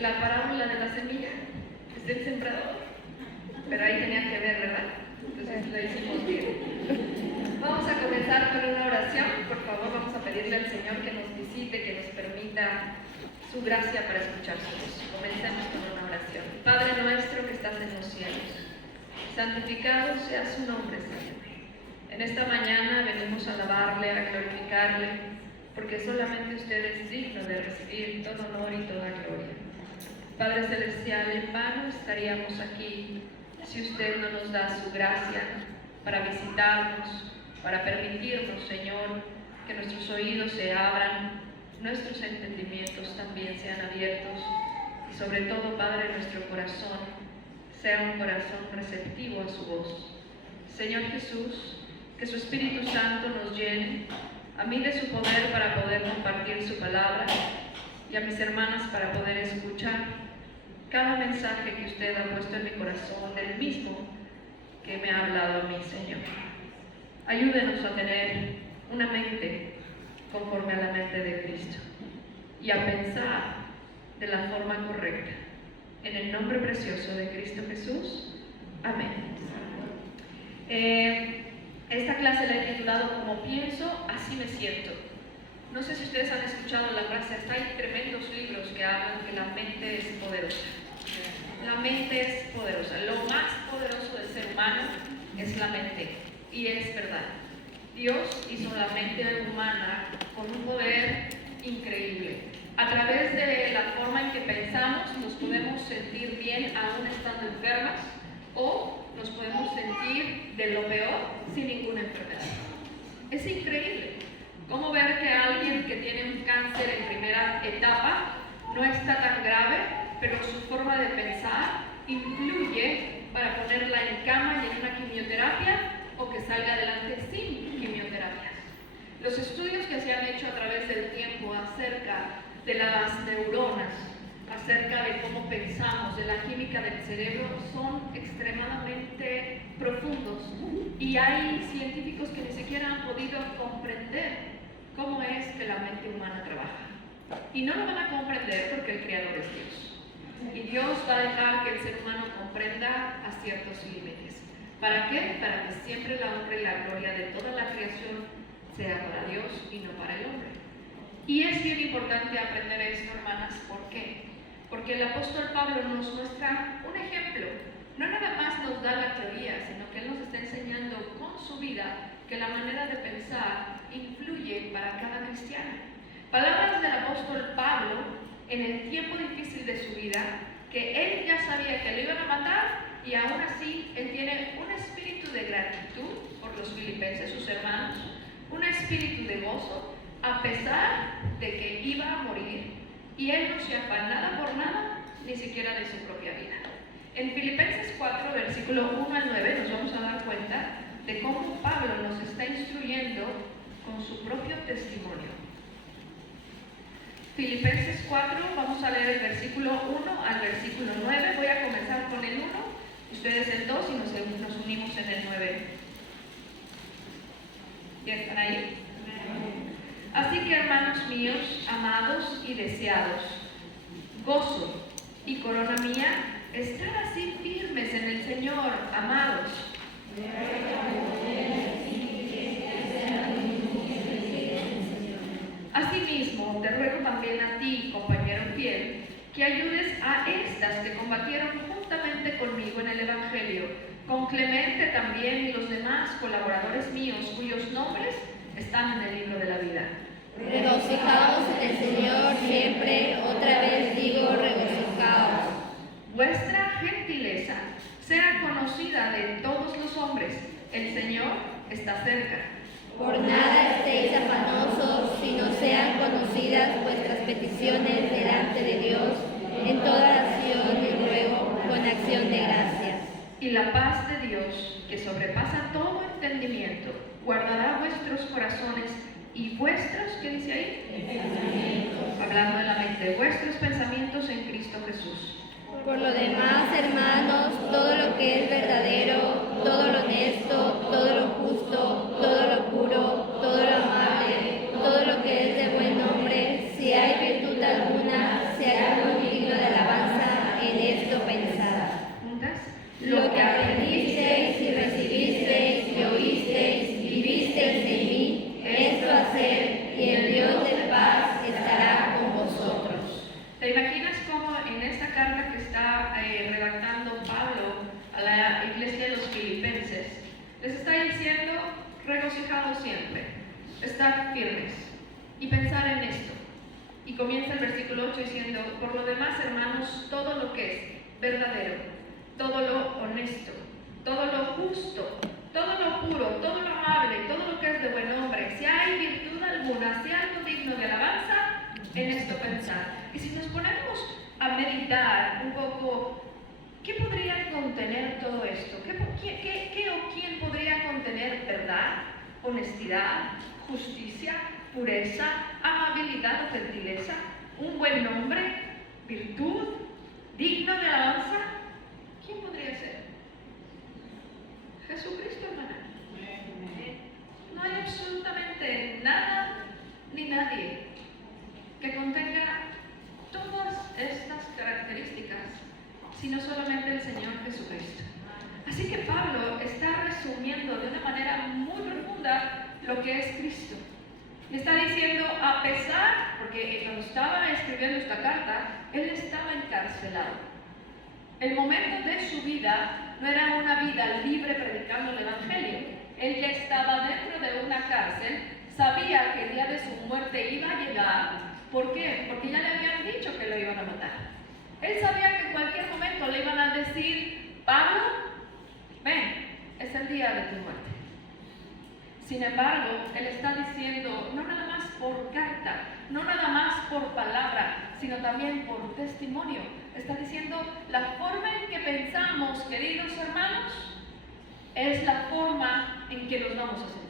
la parábola de la semilla, es del sembrador, pero ahí tenía que ver, ¿verdad? Entonces lo hicimos bien. Vamos a comenzar con una oración. Por favor, vamos a pedirle al Señor que nos visite, que nos permita su gracia para escuchar su voz. Comencemos con una oración. Padre nuestro que estás en los cielos, santificado sea su nombre, Señor. En esta mañana venimos a alabarle, a glorificarle, porque solamente usted es digno de recibir todo honor y toda gloria. Padre Celestial, en vano estaríamos aquí si usted no nos da su gracia para visitarnos, para permitirnos, Señor, que nuestros oídos se abran, nuestros entendimientos también sean abiertos y sobre todo, Padre, nuestro corazón sea un corazón receptivo a su voz. Señor Jesús, que su Espíritu Santo nos llene, a mí de su poder para poder compartir su palabra y a mis hermanas para poder escuchar cada mensaje que usted ha puesto en mi corazón, del mismo que me ha hablado a mí, Señor. Ayúdenos a tener una mente conforme a la mente de Cristo y a pensar de la forma correcta. En el nombre precioso de Cristo Jesús. Amén. Esta clase la he titulado Como pienso, así me siento. No sé si ustedes han escuchado la frase, hasta hay tremendos libros que hablan que la mente es poderosa. La mente es poderosa. Lo más poderoso del ser humano es la mente. Y es verdad. Dios hizo la mente humana con un poder increíble. A través de la forma en que pensamos nos podemos sentir bien aún estando enfermas, o nos podemos sentir de lo peor sin ninguna enfermedad. Es increíble cómo ver que alguien que tiene un cáncer en primera etapa no está tan grave, pero su forma de pensar influye para ponerla en cama y en una quimioterapia, o que salga adelante sin quimioterapia. Los estudios que se han hecho a través del tiempo acerca de las neuronas, acerca de cómo pensamos, de la química del cerebro, son extremadamente profundos, y hay científicos que ni siquiera han podido comprender cómo es que la mente humana trabaja. Y no lo van a comprender porque el Creador es Dios. Y Dios va a dejar que el ser humano comprenda a ciertos límites. ¿Para qué? Para que siempre la honra y la gloria de toda la creación sea para Dios y no para el hombre. Y es bien importante aprender esto, hermanas. ¿Por qué? Porque el apóstol Pablo nos muestra un ejemplo. No nada más nos da la teoría, sino que él nos está enseñando con su vida que la manera de pensar influye para cada cristiano. Palabras del apóstol Pablo en el tiempo difícil de su vida, que él ya sabía que le iban a matar, y aún así él tiene un espíritu de gratitud por los filipenses, sus hermanos, un espíritu de gozo, a pesar de que iba a morir, y él no se afanaba por nada, ni siquiera de su propia vida. En Filipenses 4, versículo 1 al 9, nos vamos a dar cuenta de cómo Pablo nos está instruyendo con su propio testimonio. Filipenses 4, vamos a leer el versículo 1 al versículo 9. Voy a comenzar con el 1, ustedes el 2 y nos unimos en el 9. ¿Ya están ahí? Así que, hermanos míos, amados y deseados, gozo y corona mía, estad así firmes en el Señor, amados. Asimismo, te ruego también a ti, compañero fiel, que ayudes a estas que combatieron juntamente conmigo en el Evangelio, con Clemente también y los demás colaboradores míos, cuyos nombres están en el libro de la vida. Regocijaos en el Señor siempre, otra vez digo, regocijaos. Vuestra gentileza sea conocida de todos los hombres, el Señor está cerca. Por nada estéis afanosos, sino sean conocidas vuestras peticiones delante de Dios, en toda oración y ruego, con acción de gracias. Y la paz de Dios, que sobrepasa todo entendimiento, guardará vuestros corazones y vuestros, ¿qué dice ahí? Hablando de la mente, vuestros pensamientos en Cristo Jesús. Por lo demás, hermanos, todo lo que es verdadero, todo lo honesto, todo lo justo, todo lo puro, todo lo amable, todo lo que es de buen nombre, si hay virtud alguna, si hay algo digno de alabanza, ¿Te imaginas cómo en esta carta que está redactando Pablo a la iglesia de los filipenses, les está diciendo, regocijados siempre, estar firmes y pensar en esto? Y comienza el versículo 8 diciendo, por lo demás, hermanos, todo lo que es verdadero, todo lo honesto, todo lo justo, todo lo puro, todo lo amable, todo lo que es de buen hombre, si hay virtud alguna, si hay algo digno de alabanza, en esto pensar. Y si nos ponemos a meditar un poco, ¿qué podría contener todo esto? ¿Qué o quién podría contener verdad, honestidad, justicia, pureza, amabilidad o gentileza, un buen nombre, virtud, digno de alabanza? ¿Quién podría ser? Jesucristo, hermana. No hay absolutamente nada ni nadie que contenga todas estas características, sino solamente el Señor Jesucristo. Así que Pablo está resumiendo de una manera muy profunda lo que es Cristo. Le está diciendo, a pesar, porque cuando estaba escribiendo esta carta, él estaba encarcelado. El momento de su vida no era una vida libre predicando el Evangelio. Él ya estaba dentro de una cárcel, sabía que el día de su muerte iba a llegar. ¿Por qué? Porque ya le habían dicho que lo iban a matar. Él sabía que en cualquier momento le iban a decir, Pablo, ven, es el día de tu muerte. Sin embargo, él está diciendo, no nada más por carta, no nada más por palabra, sino también por testimonio. Está diciendo, la forma en que pensamos, queridos hermanos, es la forma en que nos vamos a sentir.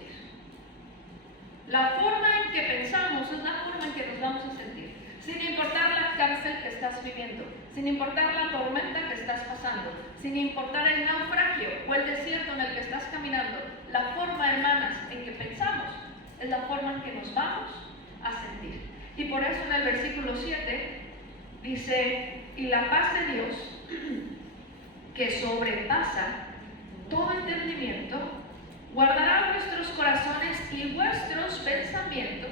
La forma en que pensamos es la forma en que nos vamos a sentir. Sin importar la cárcel que estás viviendo, sin importar la tormenta que estás pasando, sin importar el naufragio o el desierto en el que estás caminando, la forma, hermanas, en que pensamos es la forma en que nos vamos a sentir. Y por eso en el versículo 7 dice, y la paz de Dios, que sobrepasa todo entendimiento, guardará vuestros corazones y vuestros pensamientos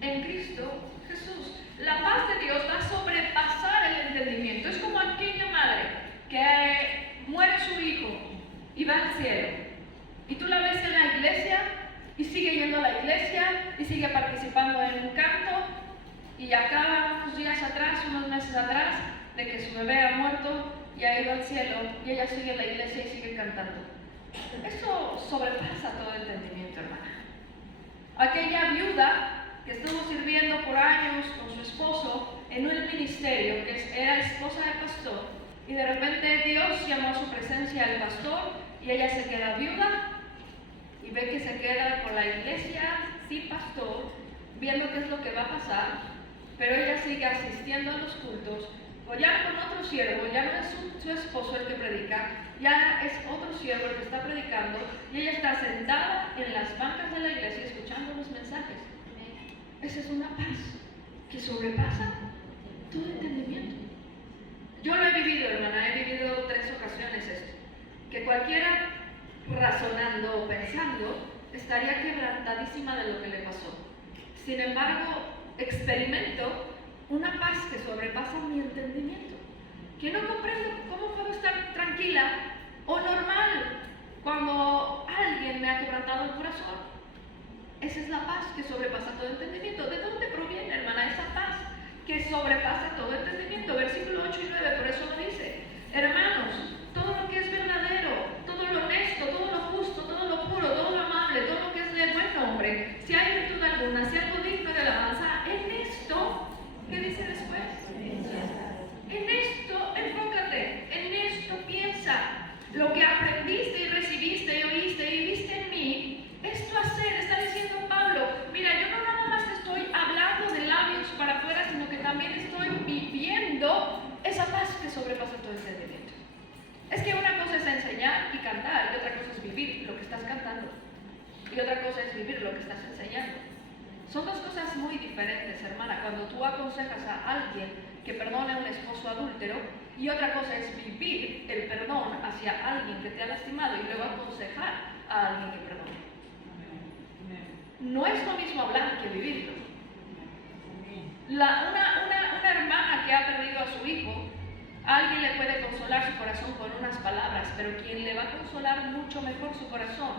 en Cristo Jesús. La paz de Dios va a sobrepasar el entendimiento. Es como aquella madre que muere su hijo y va al cielo. Y tú la ves en la iglesia y sigue yendo a la iglesia y sigue participando en un canto. Y acaba unos días atrás, unos meses atrás, de que su bebé ha muerto y ha ido al cielo y ella sigue en la iglesia y sigue cantando. Eso sobrepasa todo entendimiento, hermana. Aquella viuda que estuvo sirviendo por años con su esposo en un ministerio, que era esposa del pastor, y de repente Dios llamó a su presencia al pastor y ella se queda viuda y ve que se queda con la iglesia sin pastor, viendo qué es lo que va a pasar, pero ella sigue asistiendo a los cultos, o ya con otro siervo, ya no es su esposo el que predica, ya es otro siervo el que está predicando, y ella está sentada en las bancas de la iglesia escuchando los mensajes. Esa es una paz que sobrepasa todo entendimiento. Yo lo he vivido, hermana, he vivido 3 ocasiones esto, que cualquiera razonando o pensando estaría quebrantadísima de lo que le pasó. Sin embargo, experimento una paz que sobrepasa mi entendimiento, que no comprendo cómo puedo estar tranquila o normal cuando alguien me ha quebrantado el corazón. Esa es la paz que sobrepasa todo entendimiento. ¿De dónde proviene, hermana, esa paz que sobrepasa todo entendimiento? Versículo 8 y 9, por eso lo dice. Hermanos, todo lo que es verdadero, todo lo honesto, todo lo justo, todo lo puro, todo lo amable, todo lo que es de buen nombre, si hay virtud alguna, si algo digno de alabanza, en esto, ¿qué dice después? En esto enfócate, en esto piensa. Lo que aprendiste y recibiste y oíste y viste en mí, esto hacer, está diciendo Pablo. Mira, yo no nada más estoy hablando de labios para afuera, sino que también estoy viviendo esa paz que sobrepasa todo entendimiento. Es que una cosa es enseñar y cantar, y otra cosa es vivir lo que estás cantando, y otra cosa es vivir lo que estás enseñando. Son 2 cosas muy diferentes, hermana. Cuando tú aconsejas a alguien que perdone a un esposo adúltero, y otra cosa es vivir el perdón hacia alguien que te ha lastimado y luego aconsejar a alguien que perdone. No es lo mismo hablar que vivirlo. Una hermana que ha Alguien le puede consolar su corazón con unas palabras, pero quien le va a consolar mucho mejor su corazón,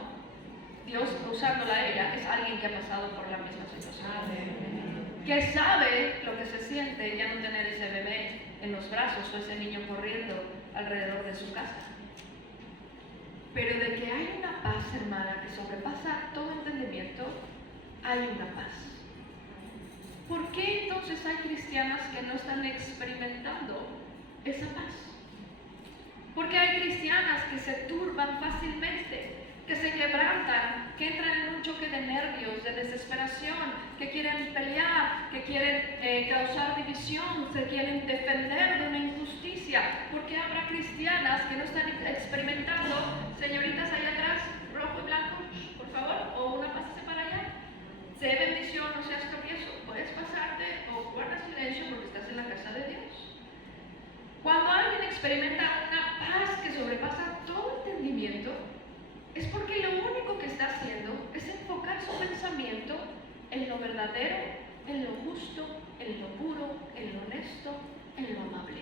Dios usándola a ella, es alguien que ha pasado por la misma situación. Que sabe lo que se siente ya no tener ese bebé en los brazos o ese niño corriendo alrededor de su casa. Pero de que hay una paz, hermana, que sobrepasa todo entendimiento, hay una paz. ¿Por qué entonces hay cristianas que no están experimentando esa paz? Porque hay cristianas que se turban fácilmente, que se quebrantan, que entran en un choque de nervios, de desesperación, que quieren pelear, que quieren causar división, se quieren defender de una injusticia. Porque habrá cristianas que no están experimentando, señoritas allá atrás, rojo y blanco, por favor, o una pásase para allá. Sé bendición, no seas tropiezo. Puedes pasarte o guarda silencio porque estás en la casa de Dios. Cuando alguien experimenta una paz que sobrepasa todo entendimiento, es porque lo único que está haciendo es enfocar su pensamiento en lo verdadero, en lo justo, en lo puro, en lo honesto, en lo amable,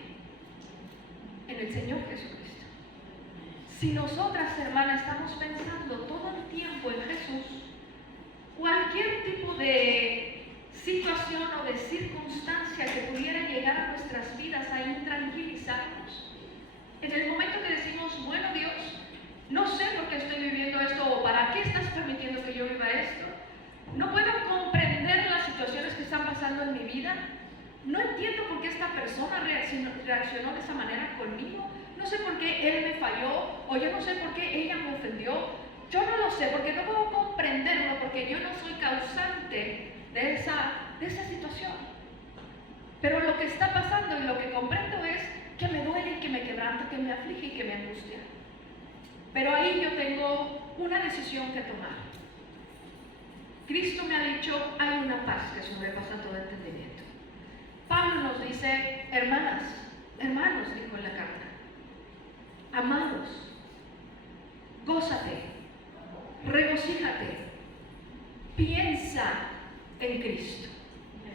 en el Señor Jesucristo. Si nosotras, hermanas, estamos pensando todo el tiempo en Jesús, cualquier tipo de situación o de circunstancia que pudiera llegar a nuestras vidas a intranquilizarnos, en el momento que decimos, bueno, Dios, no sé por qué estoy viviendo esto o para qué estás permitiendo que yo viva esto, no puedo comprender las situaciones que están pasando en mi vida, no entiendo por qué esta persona reaccionó de esa manera conmigo, no sé por qué él me falló o yo no sé por qué ella me ofendió, yo no lo sé porque no puedo comprenderlo porque yo no soy causante de esa situación. Pero lo que está pasando y lo que comprendo es que me duele y que me quebranta, que me aflige y que me angustia. Pero ahí yo tengo una decisión que tomar. Cristo me ha dicho, hay una paz que sobrepasa todo entendimiento. Pablo nos dice, hermanas, hermanos, dijo en la carta, amados, gózate, regocíjate, piensa en Cristo.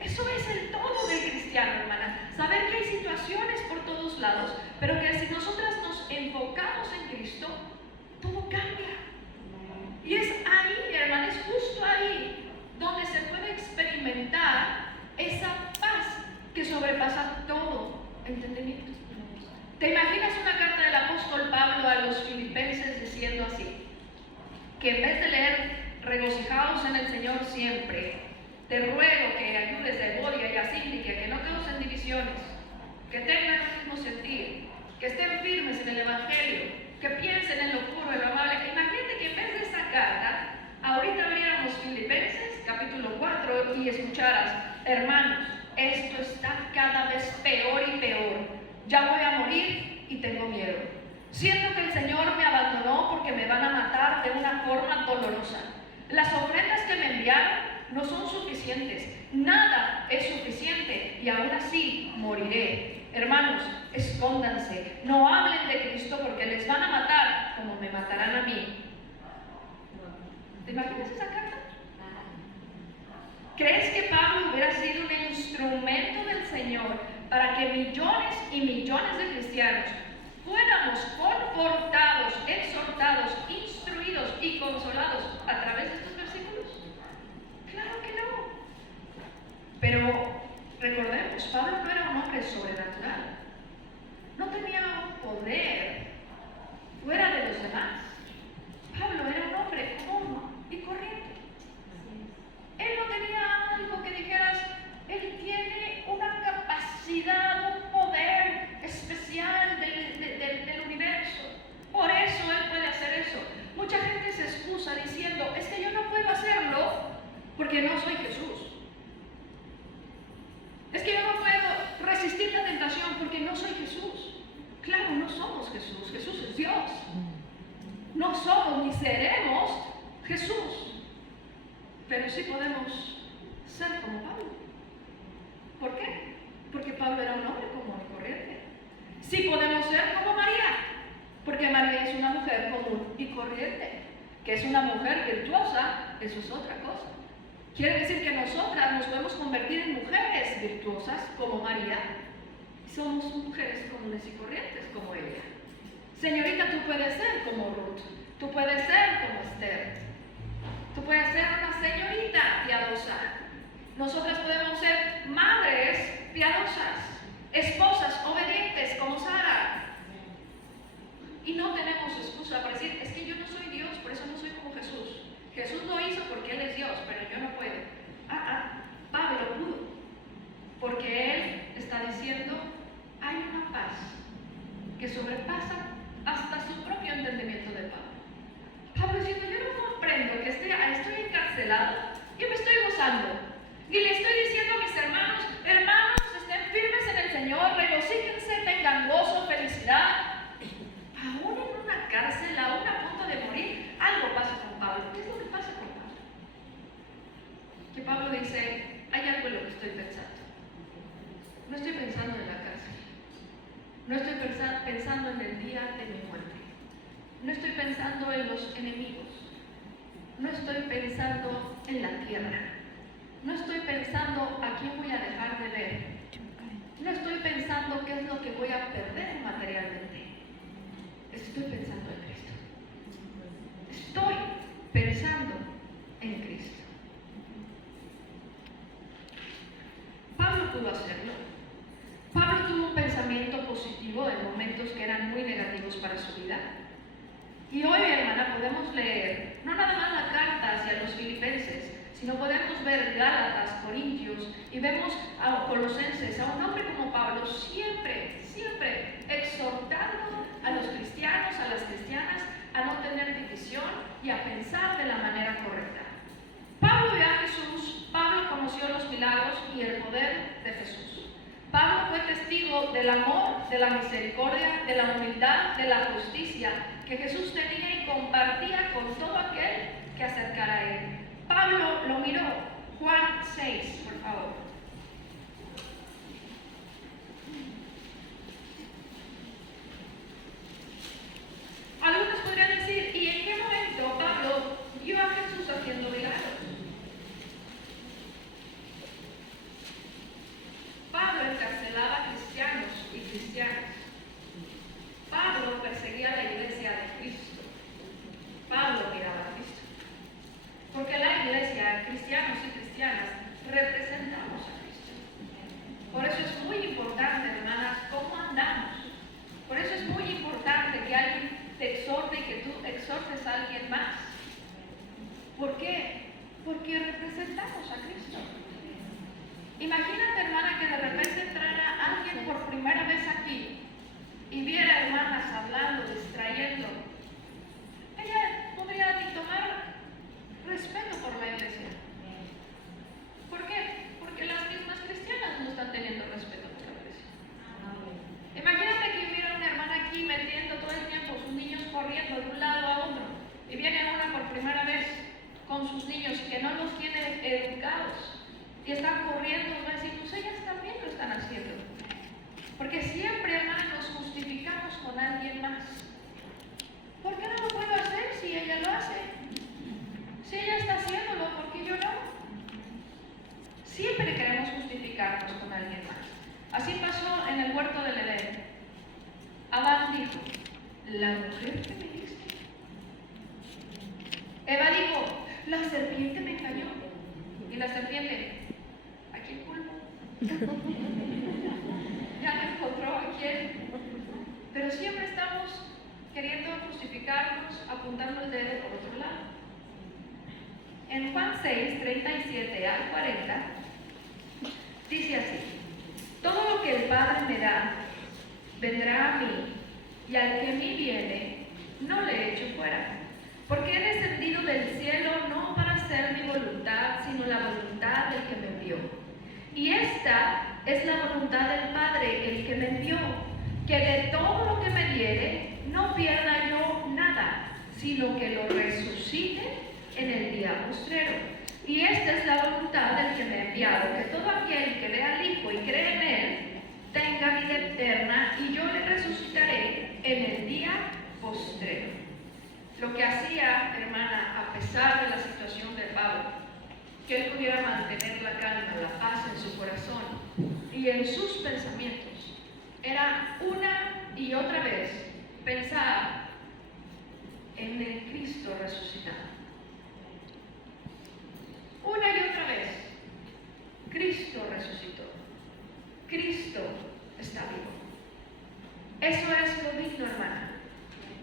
Eso es el todo del cristiano, hermana. Saber que hay situaciones por todos lados, pero que si nosotras nos enfocamos en Cristo, todo cambia. Y es ahí, hermana, es justo ahí donde se puede experimentar esa paz que sobrepasa todo entendimiento. ¿Te imaginas una carta del apóstol Pablo a los filipenses diciendo así? Que en vez de leer regocijaos en el Señor siempre, te ruego que ayudes a Evodia y a Síndica, que no causen divisiones, que tengan el mismo sentir, que estén firmes en el Evangelio, que piensen en lo puro, en lo amable. Imagínate que en vez de esa carta, ahorita abriéramos Filipenses, capítulo 4, y escucharas, hermanos, esto está cada vez peor y peor. Ya voy a morir y tengo miedo. Siento que el Señor me abandonó porque me van a matar de una forma dolorosa. Las ofrendas que me enviaron no son suficientes. Nada es suficiente y aún así moriré. Hermanos, escóndanse. No hablen de Cristo porque les van a matar como me matarán a mí. ¿Te imaginas esa carta? ¿Crees que Pablo hubiera sido un instrumento del Señor para que millones y millones de cristianos fuéramos confortados, exhortados, instruidos y consolados a través de estos versículos? Claro que no. Pero recordemos, Pablo no era un hombre sobrenatural. No tenía un poder fuera de los demás. Pablo era un hombre común y corriente. Él no tenía algo que dijeras, él tiene una capacidad, un poder especial del universo. Por eso él puede hacer eso. Mucha gente se excusa diciendo, es que yo no puedo hacerlo porque no soy Jesús. Es que yo no puedo resistir la tentación porque no soy Jesús. Claro, no somos Jesús. Jesús es Dios. No somos ni seremos Jesús. Pero sí podemos ser como Pablo. ¿Por qué? Porque Pablo era un hombre común y corriente. Sí podemos ser como María, porque María es una mujer común y corriente. Que es una mujer virtuosa, eso es otra cosa. Quiere decir que nosotras nos podemos convertir en mujeres virtuosas como María. somos mujeres comunes y corrientes como ella. Señorita, tú puedes ser como Ruth, tú puedes ser como Esther, tú puedes ser una señorita piadosa. Nosotras podemos ser madres piadosas, esposas obedientes como Sara. Y no tenemos excusa para decir, es que yo no soy Dios, por eso no soy como Jesús. Jesús lo hizo porque Él es Dios, pero yo no puedo. Pablo pudo, porque él está diciendo, hay una paz que sobrepasa hasta su propio entendimiento de Pablo. Pablo diciendo, yo no comprendo que estoy encarcelado, yo me estoy gozando. Y le estoy diciendo a mis hermanos, estén firmes en el Señor, regocíjense, tengan gozo, felicidad. Aún en una cárcel, aún a punto de morir, algo pasa con Pablo. ¿Qué es lo que pasa con Pablo? Que Pablo dice, hay algo en lo que estoy pensando. No estoy pensando en la cárcel. No estoy pensando en el día de mi muerte. No estoy pensando en los enemigos. No estoy pensando en la tierra. No estoy pensando a quién voy a dejar de ver. No estoy pensando qué es lo que voy a perder materialmente. Estoy pensando en Cristo. Estoy pensando en Cristo. Pablo pudo hacerlo. Pablo tuvo un pensamiento positivo en momentos que eran muy negativos para su vida. Y hoy, hermana, podemos leer no nada más la carta hacia los filipenses, sino podemos ver Gálatas, Corintios, y vemos a Colosenses, a un hombre como Pablo, siempre exhortando a los cristianos, a las cristianas, a no tener división y a pensar de la manera correcta. Pablo vio a Jesús, Pablo conoció los milagros y el poder de Jesús. Pablo fue testigo del amor, de la misericordia, de la humildad, de la justicia que Jesús tenía y compartía con todo aquel que acercara a él. Pablo lo miró. Juan 6, por favor. Algunos podrían decir, ¿y en qué momento Pablo vio a Jesús haciendo milagros? Pablo encarcelaba a cristianos y cristianas. Pablo perseguía la iglesia de Cristo. Pablo miraba a Cristo. Porque la iglesia, cristianos y cristianas, representamos a Cristo. Por eso es muy importante, hermanas, cómo andamos. Por eso es muy importante que alguien te exhorte y que tú exhortes a alguien más. ¿Por qué? Porque representamos a Cristo. Imagínate, hermana, que de repente entrara alguien por primera vez aquí y viera hermanas hablando, distrayendo. Ella podría ni tomar respeto por la iglesia. ¿Por qué? Porque las mismas cristianas no están teniendo respeto por la iglesia. Imagínate que hubiera una hermana aquí metiendo todo el tiempo sus niños corriendo de un lado a otro y viene una por primera vez con sus niños que no los tiene educados y están corriendo, va a decir, pues ellas también lo están haciendo. Porque siempre, hermanos, nos justificamos con alguien más. ¿Por qué no lo puedo hacer si ella lo hace? Si ella está haciéndolo, ¿por qué yo no? Siempre queremos justificarnos con alguien más. Así pasó en el huerto del Edén. Adán dijo, la mujer que me diste. Eva dijo, la serpiente me engañó. Y la serpiente, ¿a quién culpo? Ya no encontró a quién. Pero siempre estamos queriendo justificarnos, apuntando el dedo por otro lado. En Juan 6, 37 al 40, dice así, todo lo que el Padre me da, vendrá a mí, y al que a mí viene, no le echo fuera. Porque he descendido del cielo no para hacer mi voluntad, sino la voluntad del que me envió. Y esta es la voluntad del Padre, el que me envió, que de todo lo que me diere, no pierda yo nada, sino que lo resucite en el día postrero. Y esta es la voluntad del que me ha enviado, que todo aquel que vea al Hijo y cree en Él, tenga vida eterna, y yo le resucitaré en el día postrero. Lo que hacía, hermana, a pesar de la situación de Pablo, que él pudiera mantener la calma, la paz en su corazón y en sus pensamientos, y otra vez pensar en el Cristo resucitado. Una y otra vez, Cristo resucitó. Cristo está vivo. Eso es lo digno, hermana.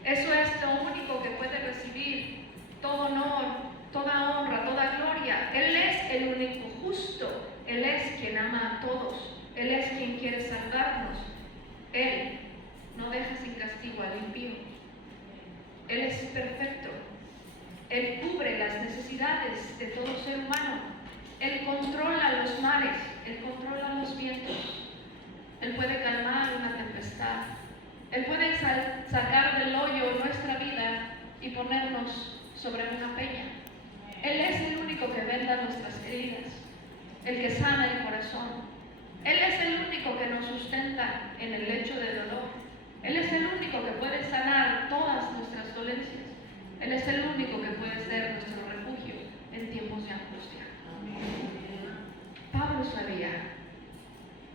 Eso es lo único que puede recibir todo honor, toda honra, toda gloria. Él es el único justo. Él es quien ama a todos. Él es quien quiere salvarnos. Él no deja sin castigo al impío. Él es perfecto. Él cubre las necesidades de todo ser humano. Él controla los mares. Él controla los vientos. Él puede calmar una tempestad. Él puede sacar del hoyo nuestra vida y ponernos sobre una peña. Él es el único que venda nuestras heridas, el que sana el corazón. Él es el único que nos sustenta en el lecho de dolor. Él es el único que puede sanar todas nuestras dolencias. Él es el único que puede ser nuestro refugio en tiempos de angustia. Pablo sabía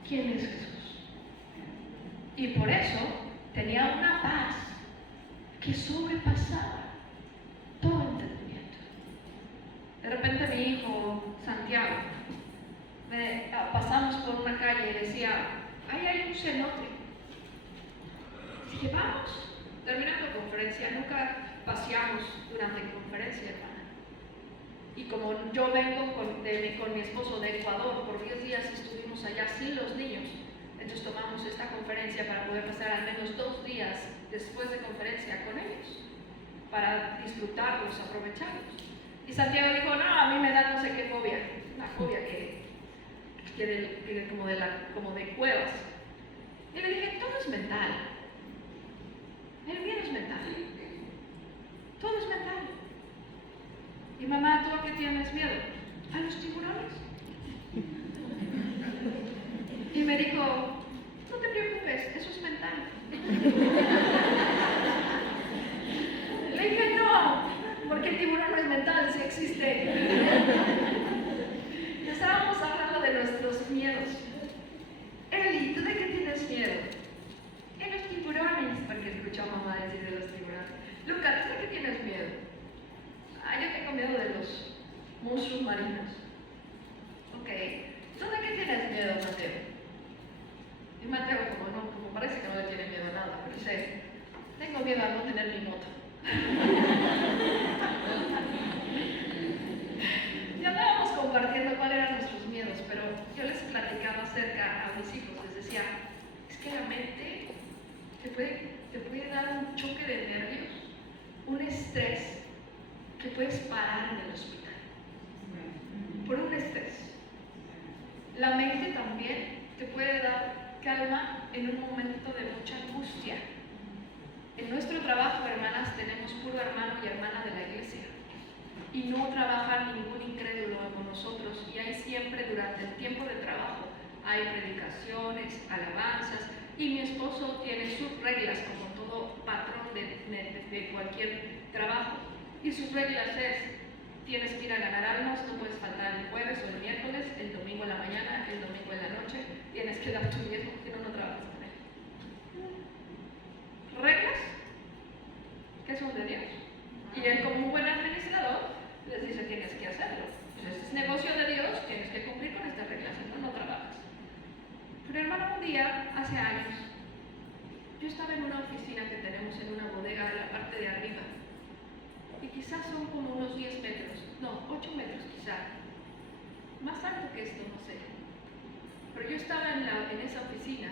quién es Jesús. Y por eso tenía una paz que sobrepasaba todo entendimiento. De repente mi hijo Santiago, pasamos por una calle y decía, ahí hay un cenote. Dije, vamos. Terminando conferencia, nunca paseamos durante conferencia, hermana. Y como yo vengo con mi esposo de Ecuador, por 10 días estuvimos allá sin los niños. Entonces tomamos esta conferencia para poder pasar al menos 2 días después de conferencia con ellos, para disfrutarlos, aprovecharlos. Y Santiago dijo, no, a mí me da no sé qué fobia, una fobia que como de cuevas. Y le dije, todo es mental. El miedo es mental. Todo es mental. Y mamá, ¿tú a qué tienes miedo? A los tiburones. Y me dijo, no te preocupes, eso es mental. Le dije, no, porque el tiburón no es mental, sí existe. Estábamos hablando de nuestros miedos. Eli, ¿tú de qué tienes miedo? De los tiburones, porque escuchó a mamá decir de los tiburones. Lucas, ¿tú de qué tienes miedo? Yo tengo miedo de los monstruos marinos. Ok, ¿tú de qué tienes miedo, Mateo? Y Mateo, como parece que no le tiene miedo a nada, pero dice, tengo miedo a no tener mi moto. Y andábamos compartiendo cuáles eran nuestros miedos, pero yo les platicaba acerca a mis hijos, les decía, es que la mente te puede dar un choque de nervios, un estrés que puedes parar en el hospital, por un estrés. La mente también te puede dar calma en un momento de mucha angustia. En nuestro trabajo, hermanas, tenemos puro hermano y hermana de la iglesia. Y no trabaja ningún incrédulo con nosotros. Y hay siempre, durante el tiempo de trabajo, hay predicaciones, alabanzas. Y mi esposo tiene sus reglas, como todo patrón de cualquier trabajo. Y sus reglas es, tienes que ir a ganar almas, no puedes faltar el jueves o el miércoles, el domingo en la mañana, el domingo en la noche. Tienes que dar tu diezmo, si no, no trabajas con él. Reglas que son de Dios. Y él, como un buen administrador, les dice, tienes que hacerlo. Entonces, es negocio de Dios, tienes que cumplir con estas reglas, si no, no trabajas. Pero hermano, un día, hace años, yo estaba en una oficina que tenemos en una bodega de la parte de arriba. Y quizás son como unos 10 metros, no, 8 metros quizá. Más alto que esto, no sé. Pero yo estaba en esa oficina.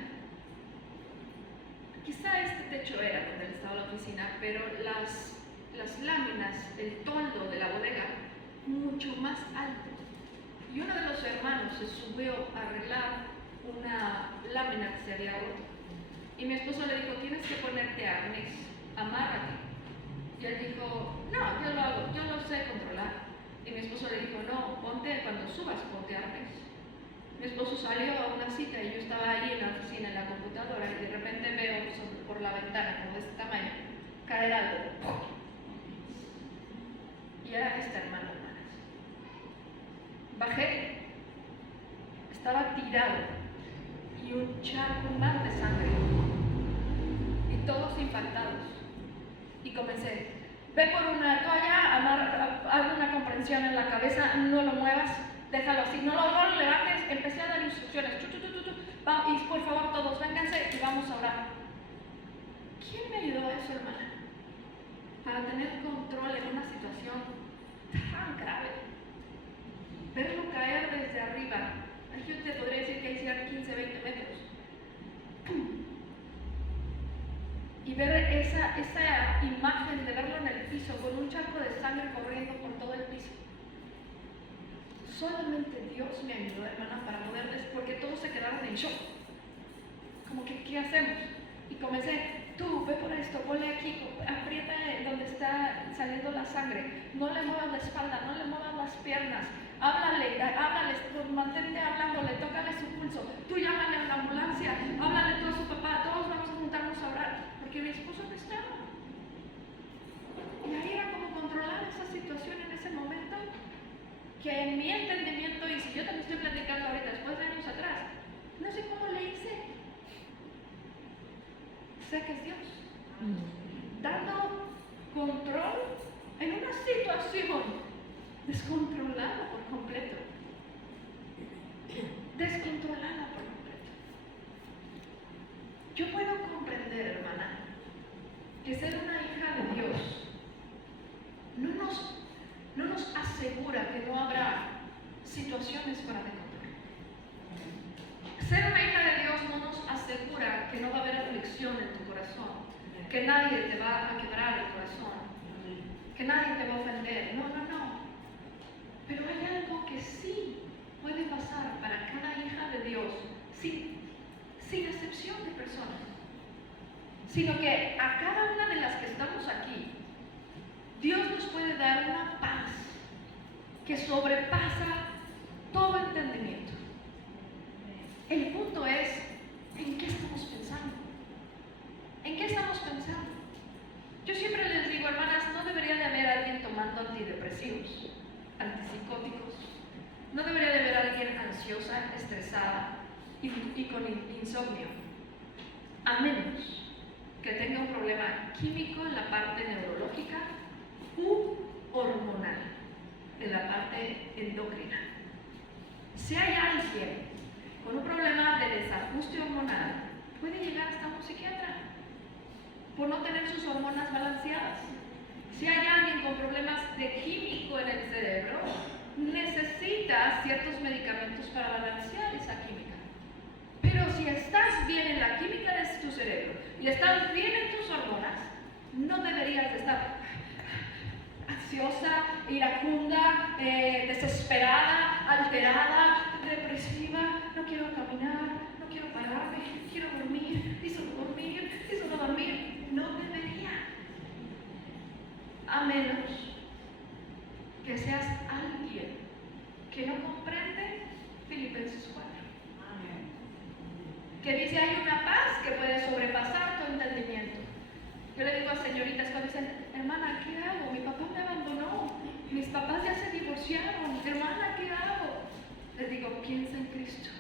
Quizá este techo era donde estaba la oficina, pero las láminas, el toldo de la bodega, mucho más alto. Y uno de los hermanos se subió a arreglar una lámina que se había roto. Y mi esposo le dijo, tienes que ponerte arnés, amárrate. Y él dijo, no, yo lo hago, yo lo sé controlar. Y mi esposo le dijo, no, cuando subas, ponte arnés. Mi esposo salió a una cita y yo estaba ahí en la oficina, en la computadora, y de repente veo por la ventana, como de este tamaño, caer algo. Y era este hermano, hermanas. Bajé, estaba tirado y un charco, un mar de sangre. Y Ve por una toalla, haz una comprensión en la cabeza, no lo muevas, déjalo así, no lo levantes. Empecé a dar instrucciones. Y por favor todos, vénganse y vamos a orar. ¿Quién me ayudó a eso, hermana? Para tener control en una situación tan grave. Verlo caer desde arriba. Yo te podría decir que hiciera 15, 20 metros. ¡Pum! Y ver esa imagen de verlo en el piso con un charco de sangre corriendo por todo el piso. Solamente Dios me ayudó, hermana, para poderles, porque todos se quedaron en shock. Como que, ¿qué hacemos? Y comencé, tú, ve por esto, ponle aquí, aprieta donde está saliendo la sangre, no le muevas la espalda, no le muevas las piernas, háblale, mantente hablándole, tócale su pulso, tú llámale a la ambulancia, háblale tú a su papá, todos vamos a juntarnos a orar, porque mi esposo no estaba. Y ahí era como controlar esa situación en ese momento, que en mi entendimiento, y si yo también estoy platicando ahorita, después de años atrás, no sé cómo le hice. Sé que es Dios dando control en una situación descontrolada por completo. Descontrolada por completo. Yo puedo comprender, hermana, que ser una hija de Dios no nos asegura que no habrá situaciones fuera de control. Ser una hija de Dios no nos asegura que no va a haber aflicción en tu corazón, que nadie te va a quebrar el corazón, que nadie te va a ofender. No. Pero hay algo que sí puede pasar para cada hija de Dios, sin excepción de personas, sino que a cada una de las que estamos aquí, Dios nos puede dar una paz que sobrepasa todo entendimiento. El punto es, ¿en qué estamos pensando? ¿En qué estamos pensando? Yo siempre les digo, hermanas, no debería de haber alguien tomando antidepresivos, antipsicóticos. No debería de haber alguien ansiosa, estresada y con insomnio. A menos que tenga un problema químico en la parte neurológica u hormonal, en la parte endocrina. Si hay alguien con un problema de desajuste hormonal, puede llegar hasta un psiquiatra por no tener sus hormonas balanceadas. Si hay alguien con problemas de químico en el cerebro, necesita ciertos medicamentos para balancear esa química. Pero si estás bien en la química de tu cerebro y estás bien en tus hormonas, no deberías de estar ansiosa, iracunda, desesperada, alterada, depresiva, no quiero caminar, no quiero pararme, quiero dormir, y solo dormir. No debería. A menos que seas alguien que no comprende Filipenses 4. Que dice, hay una paz que puede sobrepasar tu entendimiento. Yo le digo a señoritas cuando dicen, hermana, ¿qué hago? Mi papá me abandonó, mis papás ya se divorciaron, hermana, ¿qué hago? Les digo, piensa en Cristo.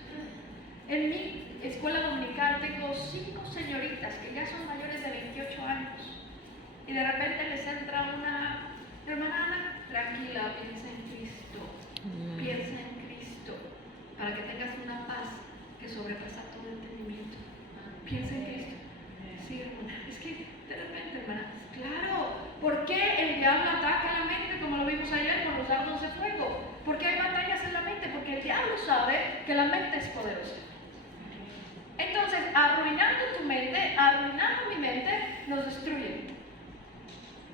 En mi escuela dominical tengo 5 señoritas que ya son mayores de 28 años y de repente les entra una, hermana Ana, tranquila, piensa en Cristo, para que tengas una paz que sobrepasa todo entendimiento. Piensa en Cristo. Sí, hermana, es que de repente, hermana, claro, ¿por qué el diablo ataca la mente como lo vimos ayer con los dardos de fuego? ¿Por qué hay batallas en la mente? Porque el diablo sabe que la mente es poderosa. Entonces, arruinando tu mente, arruinando mi mente, nos destruye.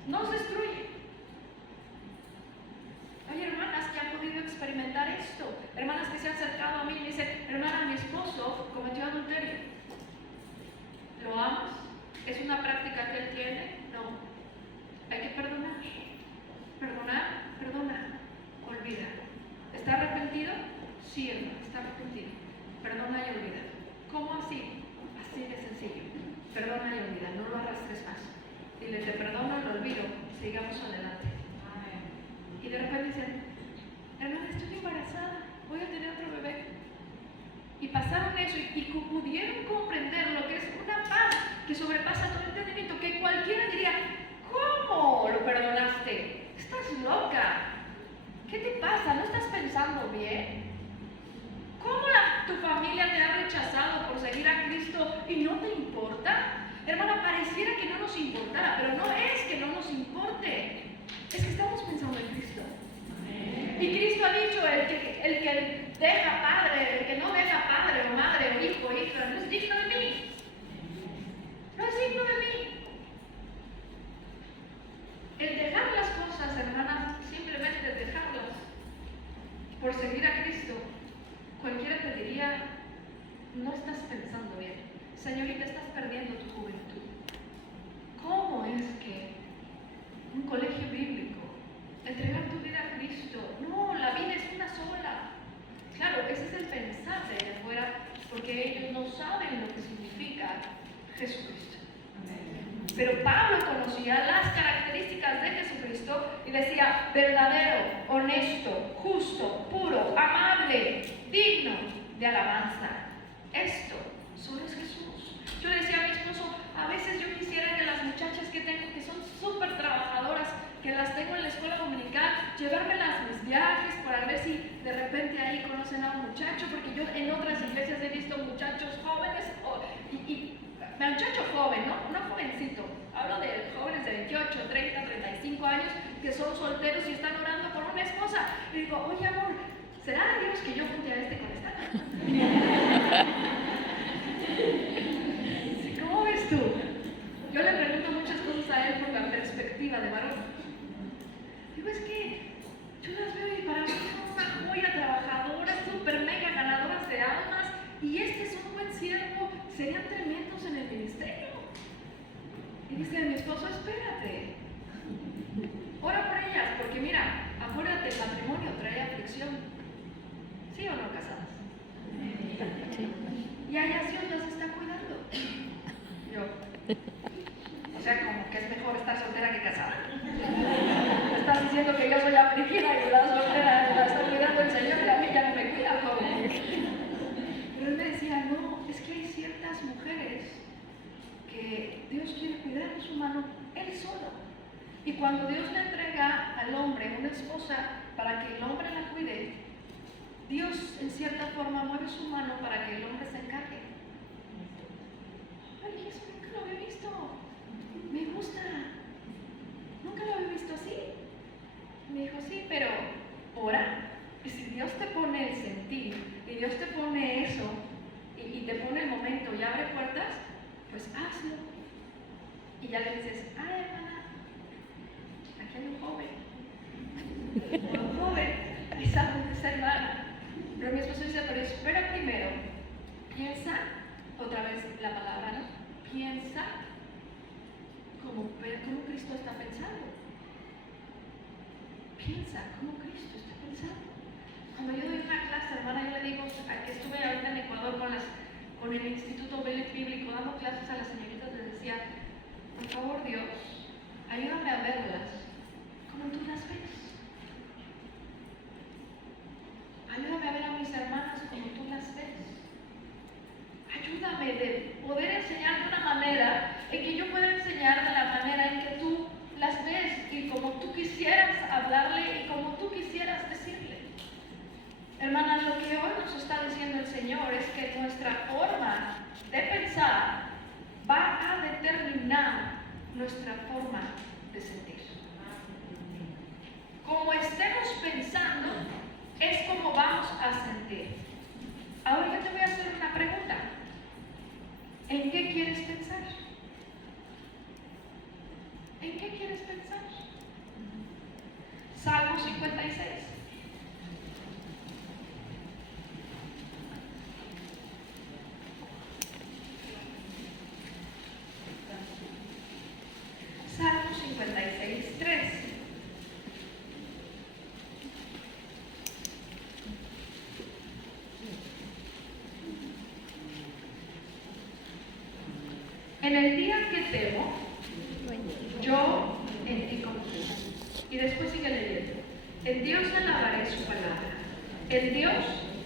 Nos destruye. Hay hermanas que han podido experimentar esto, hermanas que se han acercado a mí y me dicen, hermana, mi esposo cometió adulterio. ¿Lo amas? ¿Es una práctica que él tiene? No. Hay que perdonar. Perdona, olvida. ¿Está arrepentido? Sí, hermano, está arrepentido. Perdona y olvida. ¿Cómo así? Así de sencillo. Perdona y olvida, no lo arrastres más. Dile, te perdono, lo olvido, sigamos adelante. Y de repente dicen, hermana, estoy embarazada, voy a tener otro bebé. Y pasaron eso y pudieron comprender lo que es una paz que sobrepasa todo entendimiento, que cualquiera diría, ¿cómo? lo perdonaste. Estás loca. ¿Qué te pasa? ¿No estás pensando bien? ¿Cómo tu familia te ha rechazado por seguir a Cristo y no te importa? Hermana, pareciera que no nos importara, pero no es que no nos importe. Es que estamos pensando en Cristo. Y Cristo ha dicho, el que deja padre, el que no deja padre o madre o hijo o hija, no es digno de mí. No es digno de mí. El dejar las cosas, hermanas, simplemente dejarlas por seguir a Cristo, cualquiera te diría, no estás pensando bien. Señorita, estás perdiendo tu juventud. ¿Cómo es que un colegio bíblico, entregar tu vida a Cristo? No, la vida es una sola. Claro, ese es el pensar de allá afuera, porque ellos no saben lo que significa Jesucristo. Pero Pablo conocía las características de Jesucristo y decía, verdadero, honesto, justo, puro, amable, digno de alabanza. Esto solo es Jesús. Yo le decía a mi esposo, a veces yo quisiera que las muchachas que tengo, que son súper trabajadoras, que las tengo en la escuela dominical, llevármelas a mis viajes para ver si de repente ahí conocen a un muchacho, porque yo en otras iglesias he visto muchachos jóvenes muchacho joven, ¿no? Jovencito. Hablo de jóvenes de 28, 30, 35 años que son solteros y están orando por una esposa. Y digo, oye amor, ¿será de Dios que yo junte a este con esta? ¿Cómo ves tú? Yo le pregunto muchas cosas a él por la perspectiva de varón. Digo, es que yo las veo y para mí son una joya trabajadora, súper mega ganadoras de almas, y este es un buen siervo, serían tremendos en el ministerio. Y dice mi esposo, espérate, ora por ellas, porque mira, acuérdate, el matrimonio trae aflicción. ¿Sí o no, casadas? Sí. Y a ellas Dios las está cuidando. Yo, o sea, como que es mejor estar soltera que casada. Estás diciendo que yo soy afligida y la soltera la está cuidando el Señor y a mí ya no me cuida, joven. Pero él me decía, no, es que hay ciertas mujeres que Dios quiere cuidar de su mano él solo. Y cuando Dios le entrega al hombre una esposa para que el hombre la cuide, Dios en cierta forma mueve su mano para que el hombre se encargue. Ay, eso nunca lo había visto. Me gusta. Nunca lo había visto así. Me dijo, sí, pero ora. Y si Dios te pone el sentir, y Dios te pone eso, y te pone el momento y abre puertas, pues hazlo. Y ya le dices, ay hermana, aquí hay un joven. Un joven, esa hermana. Pero mi esposo dice, pero espera primero, piensa, otra vez la palabra, ¿no? Piensa como Cristo está pensando. Piensa como Cristo está pensando. Cuando yo doy una clase, hermana, yo le digo, que estuve ahorita en Ecuador con el Instituto Bíblico dando clases a las señoritas, les decía, por favor Dios, ayúdame a verlas como tú las ves. Ayúdame a ver a mis hermanas como tú las ves. Ayúdame de poder enseñar de una manera en que yo pueda enseñar de la manera en que tú las ves y como tú quisieras hablarle y como tú quisieras decirle. Hermanas, lo que hoy nos está diciendo el Señor es que nuestra forma de pensar va a determinar nuestra forma de sentir. Como estemos pensando, es como vamos a sentir. Ahora yo te voy a hacer una pregunta. ¿En qué quieres pensar? ¿En qué quieres pensar? Salmo 56. Salmo 56, 3. En el día que temo, yo en ti confío. Y después sigue leyendo. En Dios alabaré su palabra. En Dios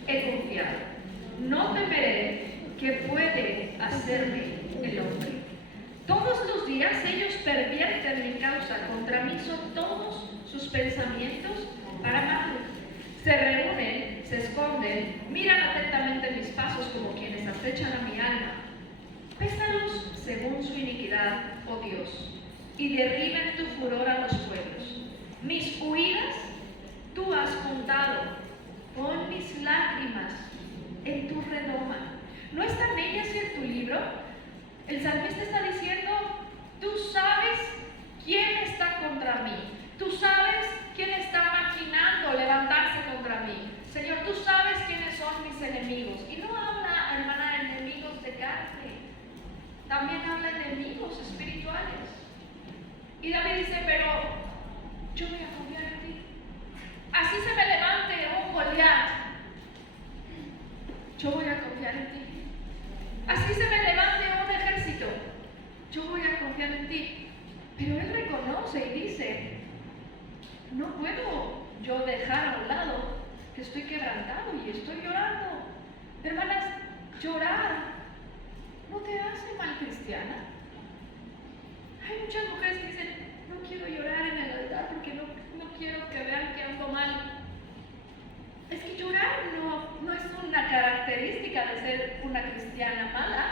he confiado. No temeré que puede hacerme el hombre. Todos los días ellas, ellos pervierten mi causa, contra mí son todos sus pensamientos para mal. Se reúnen, se esconden, miran atentamente mis pasos como quienes acechan a mi alma. Pésalos según su iniquidad, oh Dios, y derriben tu furor a los pueblos. Mis huidas tú has contado, pon mis lágrimas en tu redoma. ¿No están ellas en tu libro? El salmista está diciendo, tú sabes quién está contra mí, tú sabes quién está maquinando levantarse contra mí. Señor, tú sabes quiénes son mis enemigos. Y no habla, hermana, enemigos de carne, también habla de enemigos espirituales. Y David dice, pero yo voy a confiar en ti. Así se me levante un Goliat, yo voy a confiar en ti. Así se me levante un ejército, yo voy a confiar en ti. Pero él reconoce y dice, no puedo yo dejar a un lado que estoy quebrantado y estoy llorando. Hermanas, llorar no te hace mal cristiana. Hay muchas mujeres que dicen, no quiero llorar en el altar porque no quiero que vean que ando mal. Es que llorar no es una característica de ser una cristiana mala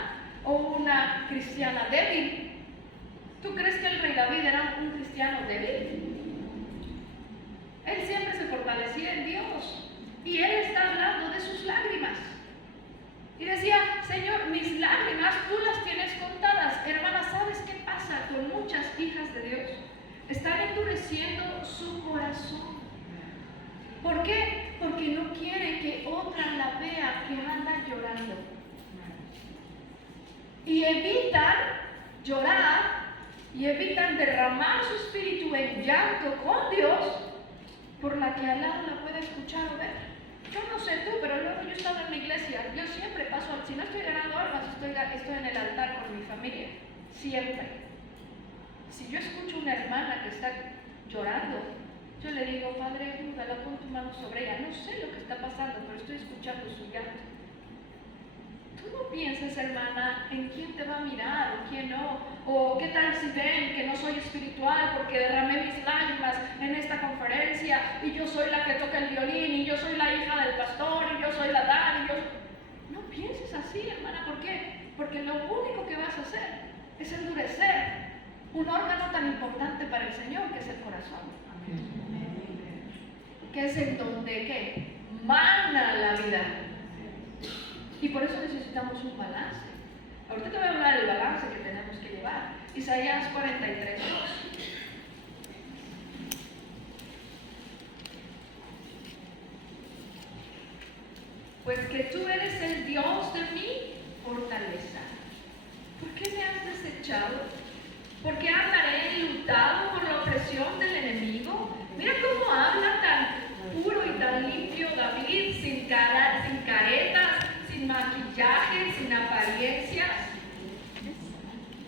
o una cristiana débil. ¿Tú crees que el rey David era un cristiano débil? Él siempre se fortalecía en Dios y él está hablando de sus lágrimas. Y decía, Señor, mis lágrimas tú las tienes contadas. Hermana, ¿sabes qué pasa con muchas hijas de Dios? Están endureciendo su corazón. ¿Por qué? Porque no quiere que otra la vea que anda llorando. Y evitan llorar y evitan derramar su espíritu en llanto con Dios por la que al lado la puede escuchar o ver. Yo no sé tú, pero luego yo estaba en la iglesia, yo siempre paso, si no estoy ganando almas, estoy en el altar con mi familia, siempre. Si yo escucho una hermana que está llorando, yo le digo, Padre, ayúdala, pon tu mano sobre ella. No sé lo que está pasando, pero estoy escuchando su llanto. Tú no pienses, hermana, en quién te va a mirar o quién no, o qué tal si ven que no soy espiritual porque derramé mis lágrimas en esta conferencia y yo soy la que toca el violín y yo soy la hija del pastor y yo soy la tal y yo... No pienses así, hermana, ¿por qué? Porque lo único que vas a hacer es endurecer un órgano tan importante para el Señor que es el corazón. Que es en donde ¿qué? Mana la vida. Y por eso necesitamos un balance. Ahorita te voy a hablar del balance que tenemos que llevar. Isaías 43:2. Pues que tú eres el Dios de mi fortaleza. ¿Por qué me has desechado? ¿Por qué andaré enlutado por la opresión del enemigo? Mira cómo habla tan puro y tan limpio David, sin caretas, sin maquillaje, sin apariencias.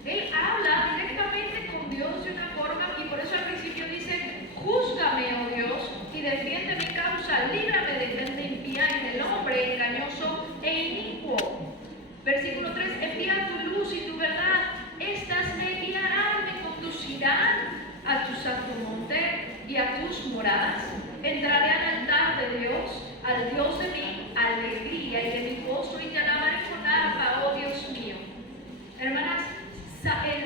Él habla directamente con Dios de una forma, y por eso al principio dice, júzgame, oh Dios, y defiende mi causa, líbrame de mente impía y del hombre engañoso e inicuo. Versículo 3, envía tu luz y tu verdad, estas me guiarán, me conducirán a tu santo monte y a tus moradas. Entraré al altar de Dios, al Dios de mi alegría y de mi gozo, y te alabaré con arpa, oh Dios mío. Hermanas,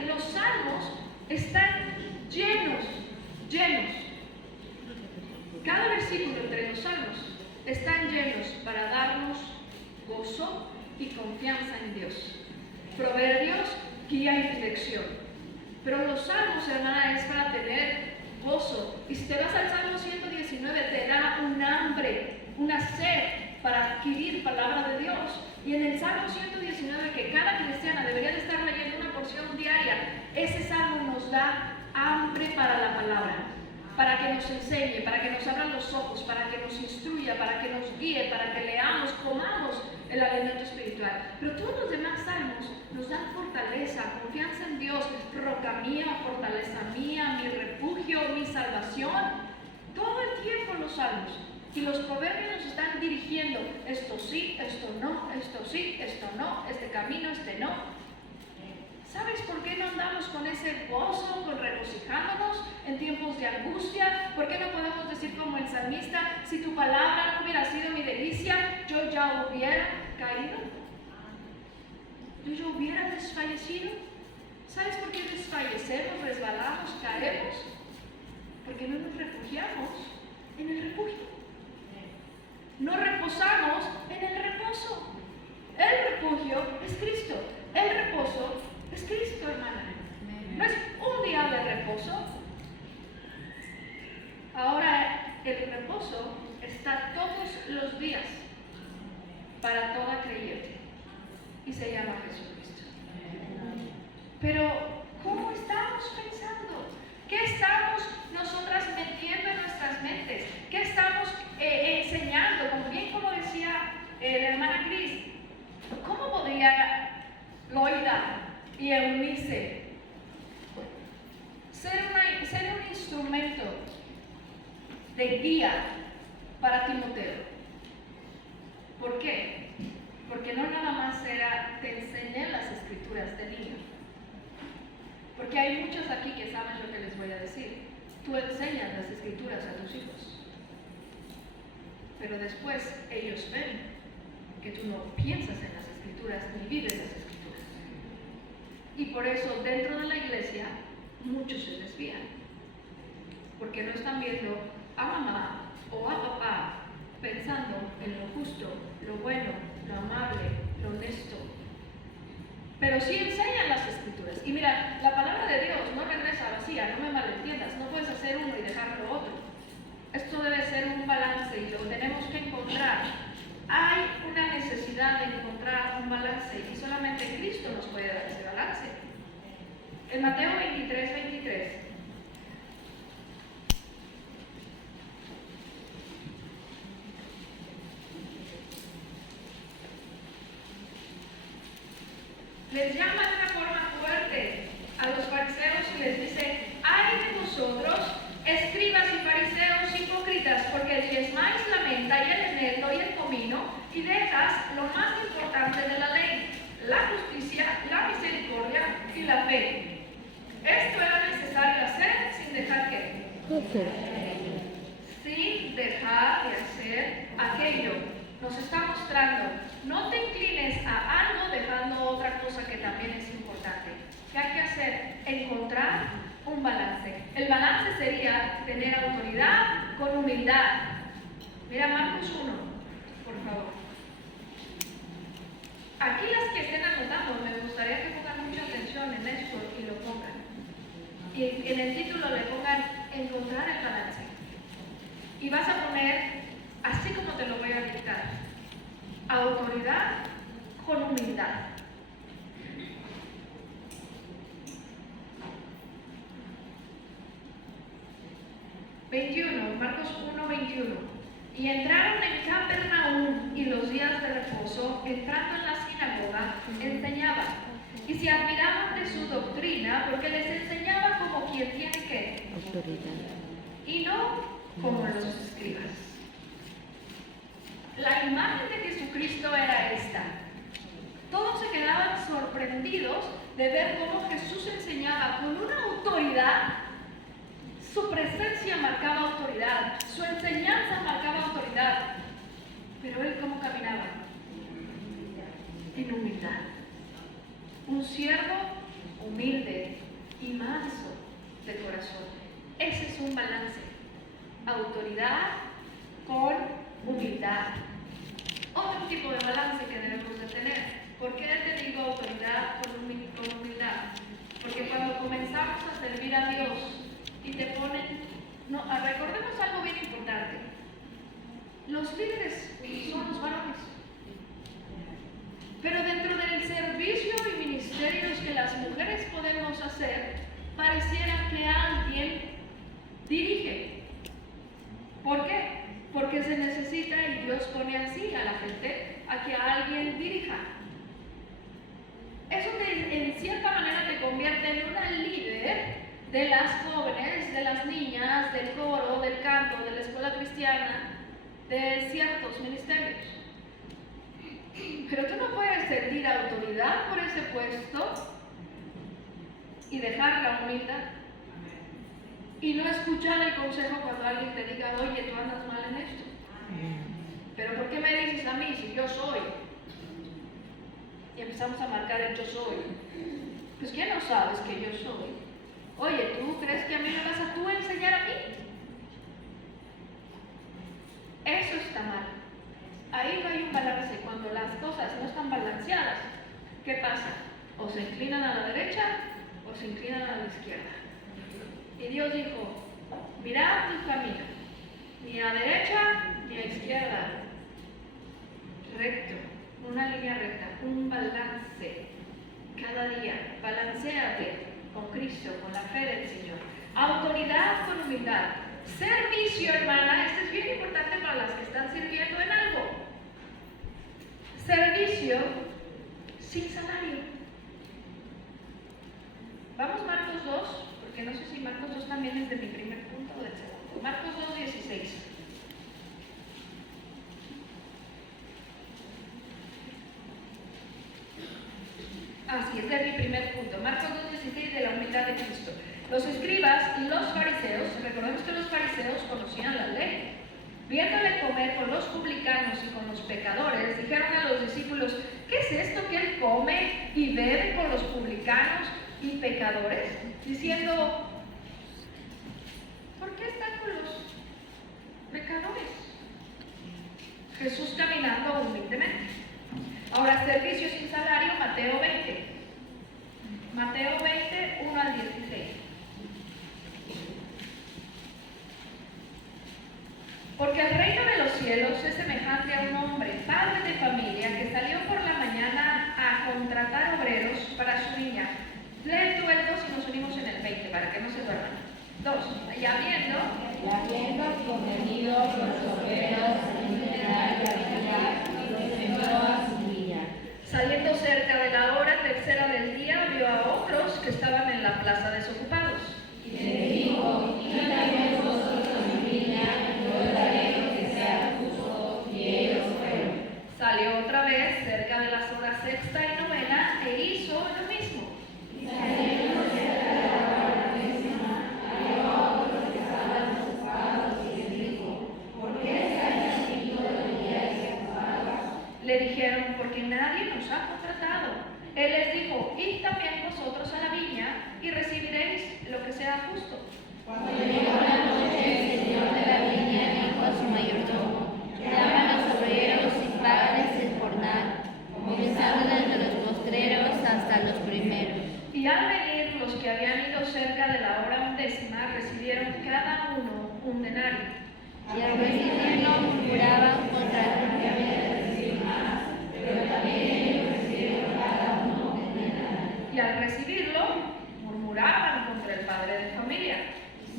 los salmos están llenos. Cada versículo entre los salmos están llenos para darnos gozo y confianza en Dios. Proverbios, guía y dirección. Pero los salmos, hermana, es para tener gozo. Y si te vas al Salmo 119, te da un hambre, una sed para adquirir palabra de Dios. Y en el Salmo 119, que cada cristiana debería de estar leyendo una porción diaria, ese salmo nos da hambre para la palabra, para que nos enseñe, para que nos abra los ojos, para que nos instruya, para que nos guíe, para que leamos, comamos el alimento espiritual. Pero todos los demás salmos nos dan fortaleza, confianza en Dios, roca mía, fortaleza mía, mi refugio, mi salvación. Todo el tiempo los salmos. Y los proverbios nos están dirigiendo, esto sí, esto no, esto sí, esto no, este camino, este no. ¿Sabes por qué no andamos con ese ese gozo, con regocijándonos en tiempos de angustia? ¿Por qué no podemos decir como el salmista, si tu palabra no hubiera sido mi delicia, yo ya hubiera caído? Yo ya hubiera desfallecido. ¿Sabes por qué desfallecemos, resbalamos, caemos? Porque no nos refugiamos en el refugio. No reposamos en el reposo. El refugio es Cristo. El reposo es Cristo, hermana. No es un día de reposo. Ahora el reposo está todos los días para toda creyente y se llama Jesucristo. Pero ¿cómo estamos pensando? ¿Qué estamos nosotras metiendo en nuestras mentes? ¿Qué estamos enseñando? Como decía la hermana Cris, ¿cómo podría Loida y Eunice ser un instrumento de guía para Timoteo? ¿Por qué? Porque no nada más era te enseñé las escrituras de niño. Porque hay muchos aquí que saben lo que les voy a decir. Tú enseñas las escrituras a tus hijos, pero después ellos ven que tú no piensas en las escrituras ni vives las escrituras. Y por eso dentro de la iglesia muchos se desvían, porque no están viendo a mamá o a papá pensando en lo justo, lo bueno, lo amable, lo honesto. Pero sí enseñan las escrituras. Y mira, la palabra de Dios no regresa vacía, no me malentiendas, no puedes hacer uno y dejar lo otro. Esto debe ser un balance y lo tenemos que encontrar. Hay una necesidad de encontrar un balance y solamente Cristo nos puede dar ese balance. En Mateo 23:23. Les llama de una forma fuerte a los fariseos y les dice: ¡ay de vosotros, escribas y fariseos hipócritas, porque diezmáis la menta y el eneldo y el comino, y dejas lo más importante de la ley, la justicia, la misericordia y la fe! Esto era necesario hacer sin dejar ¿qué? Sin dejar de hacer aquello. Nos está mostrando, no te inclines a algo dejando otra cosa que también es importante. ¿Qué hay que hacer? Encontrar un balance. El balance sería tener autoridad con humildad. Mira Marcos 1, por favor. Aquí las que estén anotando, me gustaría que pongan mucha atención en esto y lo pongan. Y en el título le pongan encontrar el balance. Y vas a poner, así como te lo voy a dictar, autoridad con humildad. Marcos 1:21. Y entraron en Capernaum, y los días de reposo, entrando en la sinagoga, enseñaba. Y se admiraban de su doctrina, porque les enseñaba como quien tiene que autoridad, y no como los escribas. La imagen de Jesucristo era esta. Todos se quedaban sorprendidos de ver cómo Jesús enseñaba con una autoridad. Su presencia marcaba autoridad, su enseñanza marcaba autoridad. Pero él, ¿cómo caminaba? En humildad. Un siervo humilde y manso de corazón. Ese es un balance. Autoridad con humildad. Otro tipo de balance que debemos de tener. ¿Por qué te digo autoridad con humildad? Porque cuando comenzamos a servir a Dios y te ponen... recordemos algo bien importante. Los líderes son los varones. Pero dentro del servicio y ministerios que las mujeres podemos hacer, pareciera que alguien dirige. ¿Por qué? Porque se necesita y Dios pone así a la gente a que alguien dirija. Eso en cierta manera te convierte en una líder de las jóvenes, de las niñas, del coro, del canto, de la escuela cristiana, de ciertos ministerios. Pero tú no puedes sentir autoridad por ese puesto y dejar la humildad. Y no escuchar el consejo cuando alguien te diga, oye, tú andas mal en esto. Pero ¿por qué me dices a mí si yo soy? Y empezamos a marcar el yo soy. Pues ¿qué no sabes que yo soy? Oye, ¿tú crees que a mí me vas a tú enseñar a mí? Eso está mal. Ahí no hay un balance. Cuando las cosas no están balanceadas, ¿qué pasa? O se inclinan a la derecha o se inclinan a la izquierda. Y Dios dijo, mirad tu camino, ni a derecha ni a izquierda, recto, una línea recta, un balance. Cada día, balanceate con Cristo, con la fe del Señor. Autoridad con humildad. Servicio, hermana, esto es bien importante para las que están sirviendo en algo. Servicio sin salario. Vamos Marcos 2, porque no sé si Marcos 2 también es de mi primer punto o del segundo. Marcos 2:16. Así es de mi primer punto. Marcos 2:16 de la humildad de Cristo. Los escribas y los fariseos, recordemos que los fariseos conocían la ley. Viéndole comer con los publicanos y con los pecadores, dijeron a los discípulos, ¿qué es esto que él come y bebe con los publicanos y pecadores? Diciendo, ¿por qué está con los pecadores? Jesús caminando humildemente. Ahora, servicio sin salario, Mateo 20. Mateo 20, 1 al 16. Porque el reino de los cielos es semejante a un hombre, padre de familia, que salió por la mañana a contratar obreros para su viña. Lee tú el 2 y nos unimos en el 20 para que no se duerman. 2. Y habiendo convenido los obreros en llenar la viña, los envió a su viña. Saliendo cerca de la hora tercera del día, vio a otros que estaban en la plaza desocupados. Y le dijo, quítame vosotros mi viña, yo daré lo que sea justo. Y ellos fueron. Salió otra vez cerca de las horas sexta y novena e hizo lo mismo. Y saliendo cerca de la hora décima, halló a otros que estaban ocupados y les dijo, ¿por qué estáis aquí todo el día desocupados? Le dijeron, porque nadie nos ha contratado. Él les dijo, id también vosotros a la viña y recibiréis lo que sea justo. Cuando llegó la noche, el señor de la viña dijo a su mayordomo, llama a los obreros y págales el jornal, comenzando desde los postreros hasta los primeros. Y al venir los que habían ido cerca de la hora 11ª, recibieron cada uno un denario. Y al recibirlo murmuraban contra el que había de recibir más, pero también ellos recibieron cada uno un denario. Y al recibirlo, murmuraban contra el padre de familia,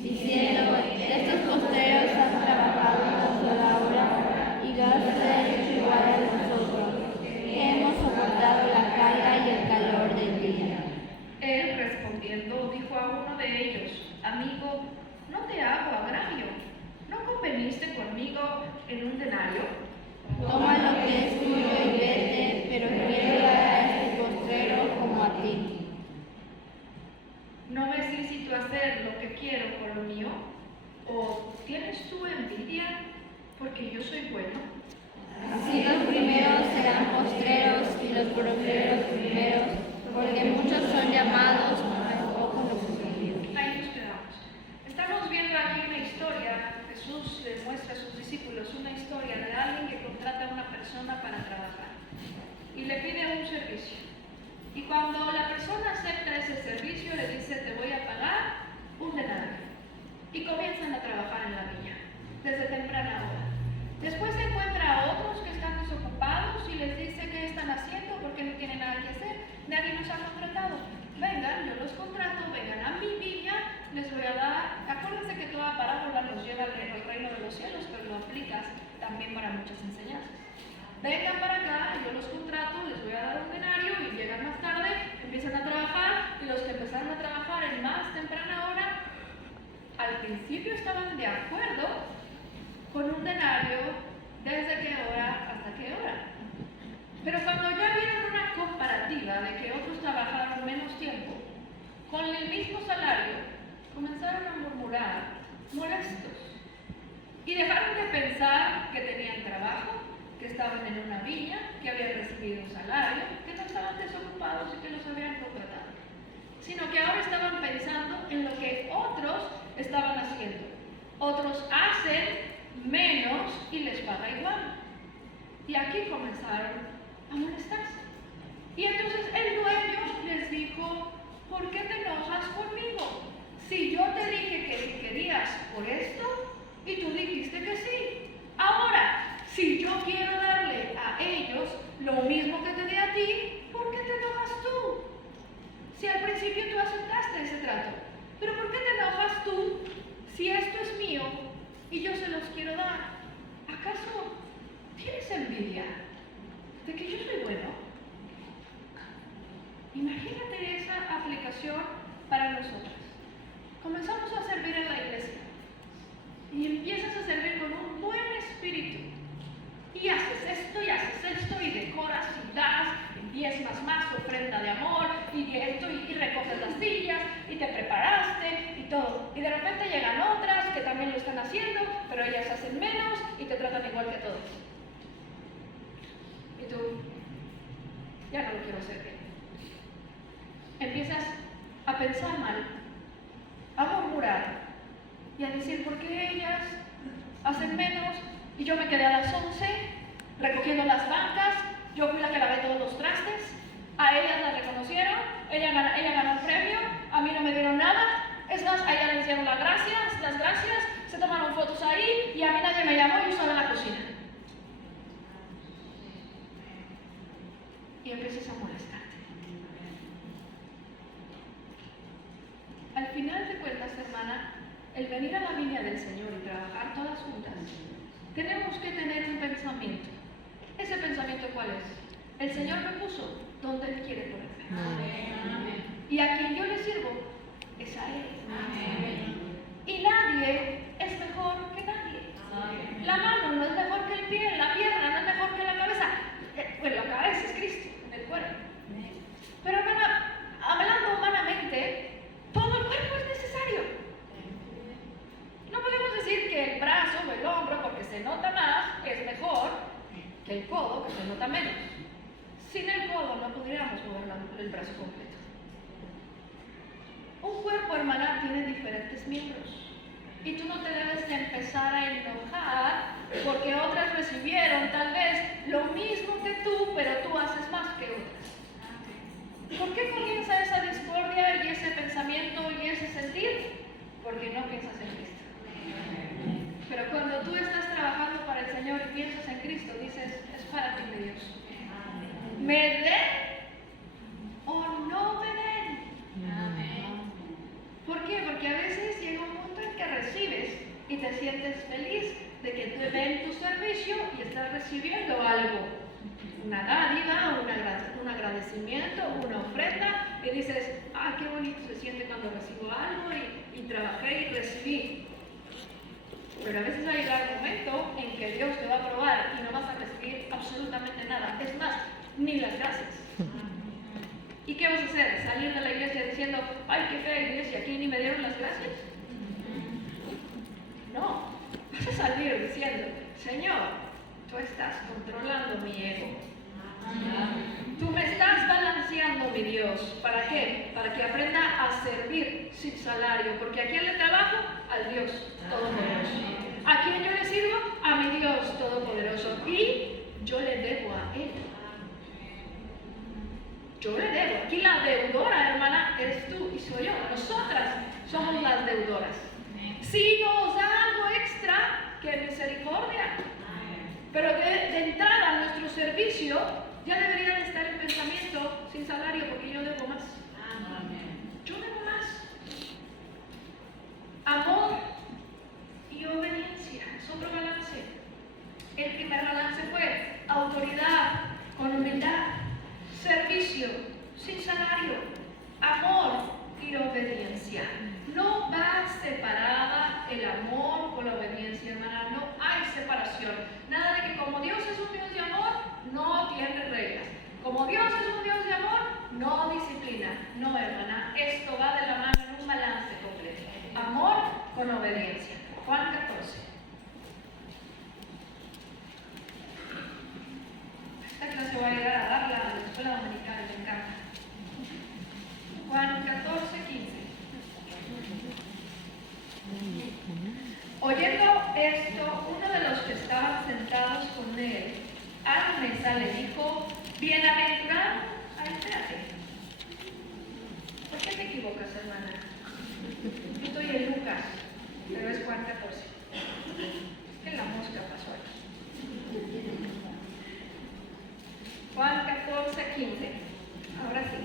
Diciendo, estos postreros han trabajado una sola hora y lo has hecho igual a nosotros, que hemos soportado la carga y el calor del día. Él respondiendo dijo a uno de ellos, amigo, no te hago agravio, ¿no conveniste conmigo en un denario? Toma lo que es tuyo y vete, pero quiero dar a este postrero como a ti. ¿No me es lícito hacer lo que quiero con lo mío? ¿O tienes tú envidia porque yo soy bueno? Así los primeros serán postreros y los postreros primeros, porque muchos son llamados, pero pocos los escogidos. Ahí nos quedamos. Estamos viendo aquí una historia. Jesús les muestra a sus discípulos una historia de alguien que contrata a una persona para trabajar y le pide un servicio. Y cuando la persona acepta ese servicio, le dice, te voy a pagar un denario. Y comienzan a trabajar en la viña, desde temprana hora. Después se encuentra a otros que están desocupados y les dice, ¿qué están haciendo? Porque no tienen nada que hacer. Nadie nos ha contratado. Vengan, yo los contrato, vengan a mi viña, les voy a dar. Acuérdense que toda parábola nos lleva al reino de los cielos, pero lo aplicas también para muchas enseñanzas. Vengan para acá, yo los contrato, les voy a dar un denario y llegan más tarde, empiezan a trabajar y los que empezaron a trabajar en más temprana hora, al principio estaban de acuerdo con un denario desde qué hora hasta qué hora. Pero cuando ya vieron una comparativa de que otros trabajaron menos tiempo, con el mismo salario, comenzaron a murmurar molestos y dejaron de pensar que tenían trabajo, que estaban en una viña, que habían recibido un salario, que no estaban desocupados y que los habían contratado, sino que ahora estaban pensando en lo que otros estaban haciendo. Otros hacen menos y les paga igual. Y aquí comenzaron a molestarse. Y entonces el dueño les dijo: ¿por qué te enojas conmigo? Si yo te dije que si querías por esto y tú dijiste que sí. Ahora, si yo quiero darle a ellos lo mismo que te di a ti, ¿por qué te enojas tú? Si al principio tú aceptaste ese trato, pero ¿por qué te enojas tú si esto es mío y yo se los quiero dar? ¿Acaso tienes envidia de que yo soy bueno? Imagínate esa aplicación para nosotras. Comenzamos a servir en la iglesia y empiezas a servir con un buen espíritu y haces esto y decoras y das y diezmas más, ofrenda de amor y esto y recoges las sillas y te preparaste y todo, y de repente llegan otras que también lo están haciendo, pero ellas hacen menos y te tratan igual que todos, y tú: ya no lo quiero hacer bien. Empiezas a pensar mal, a murmurar y a decir: ¿por qué ellas hacen menos y yo me quedé a las 11 recogiendo las bancas? Yo fui la que lavé todos los trastes, a ellas las reconocieron, ella ganó el premio, a mí no me dieron nada. Es más, a ella le hicieron las gracias, se tomaron fotos ahí y a mí nadie me llamó, yo estaba en la cocina. Y empiezas a molestarte. Al final de cuentas, hermana, el venir a la viña del Señor y trabajar todas juntas, tenemos que tener un pensamiento. ¿Ese pensamiento cuál es? El Señor me puso donde Él quiere ponerme. Amén. Y a quien yo le sirvo es a Él. Amén. Y nadie es mejor que nadie. Amén. La mano no es mejor que el pie, la pierna no es mejor que la cabeza. Bueno, la cabeza es Cristo, en el cuerpo. Pero hermana, hablando humanamente, todo el cuerpo es necesario. No podemos decir que el brazo o el hombro, porque se nota más, es mejor que el codo, que se nota menos. Sin el codo no pudiéramos mover el brazo completo. Un cuerpo, hermana, tiene diferentes miembros. Y tú no te debes de empezar a enojar porque otras recibieron tal vez lo mismo que tú, pero tú haces más que otras. ¿Por qué comienza esa discordia y ese pensamiento y ese sentir? Porque no piensas en Cristo. Pero cuando tú estás trabajando para el Señor y piensas en Cristo, dices: es para ti, mi Dios. ¿Me den o no me den? Amén. ¿Por qué? Porque a veces llega un punto en que recibes y te sientes feliz de que te den tu servicio y estás recibiendo algo. Una dádiva, un agradecimiento, una ofrenda, y dices: ah, qué bonito se siente cuando recibo algo y trabajé y recibí. Pero a veces va a llegar el momento en que Dios te va a probar y no vas a recibir absolutamente nada. Es más, ni las gracias. ¿Y qué vas a hacer? ¿Salir de la iglesia diciendo: ay, qué fea iglesia, aquí ni me dieron las gracias? No, vas a salir diciendo: Señor, tú estás controlando mi ego. Tú me estás balanceando, mi Dios. ¿Para qué? Para que aprenda a servir sin salario. Porque ¿a quién le trabajo? Al Dios Todopoderoso. ¿A quién yo le sirvo? A mi Dios Todopoderoso. Y yo le debo a Él. Yo le debo. Aquí la deudora, hermana, eres tú y soy yo. Nosotras somos las deudoras. Si nos da algo extra, ¡qué misericordia! Pero de entrada a nuestro servicio ya debería de estar el pensamiento sin salario, porque yo debo más. Yo debo más. Amor y obediencia es otro balance. El primer balance fue autoridad con humildad, servicio sin salario, amor y obediencia. No va separada el amor con la obediencia, hermana. No hay separación. Nada de que como Dios es un Dios de amor, no tiene reglas. Como Dios es un Dios de amor, no disciplina. No, hermana, esto va de la con obediencia. Juan 14. Esta clase voy a llegar a darla a la escuela dominicana, me encanta. Juan 14, 15. Oyendo esto, uno de los que estaban sentados con él a la mesa le dijo: bienaventurado. Ay, espérate. ¿Por qué te equivocas, hermana? Yo estoy en Lucas, pero es Juan 14. Es que la mosca pasó aquí. Juan 14, 15. Ahora sí.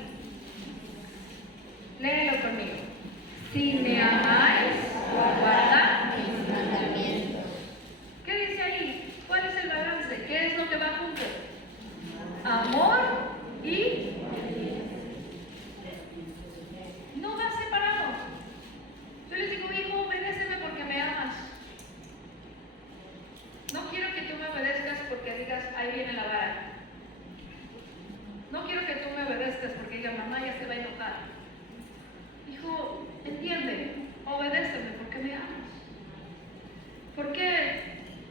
Léelo conmigo. Si me amáis, guardad Mis mandamientos. ¿Qué dice ahí? ¿Cuál es el balance? ¿Qué es lo que va junto? Amor y no va separado. Yo les digo: hijo, obedéceme porque me amas. No quiero que tú me obedezcas porque digas: ahí viene la vara. No quiero que tú me obedezcas porque diga: mamá ya se va a enojar. Hijo, entiende, obedéceme porque me amas. ¿Por qué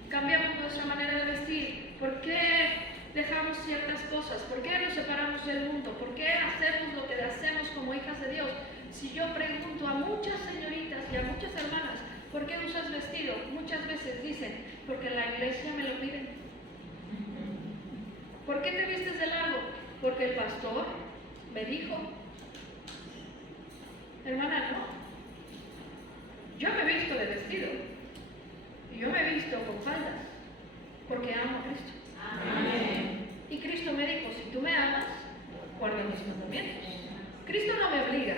cambiamos nuestra manera de vestir? ¿Por qué dejamos ciertas cosas? ¿Por qué nos separamos del mundo? ¿Por qué hacemos lo que hacemos como hijas de Dios? Si yo pregunto a muchas señoritas y a muchas hermanas: ¿por qué usas vestido? Muchas veces dicen: porque la iglesia me lo pide. ¿Por qué te vistes de largo? Porque el pastor me dijo. Hermana, no. Yo me he visto de vestido. Y yo me he visto con faldas. Porque amo a Cristo. Amén. Y Cristo me dijo: si tú me amas, guarda mis mandamientos. Cristo no me obliga.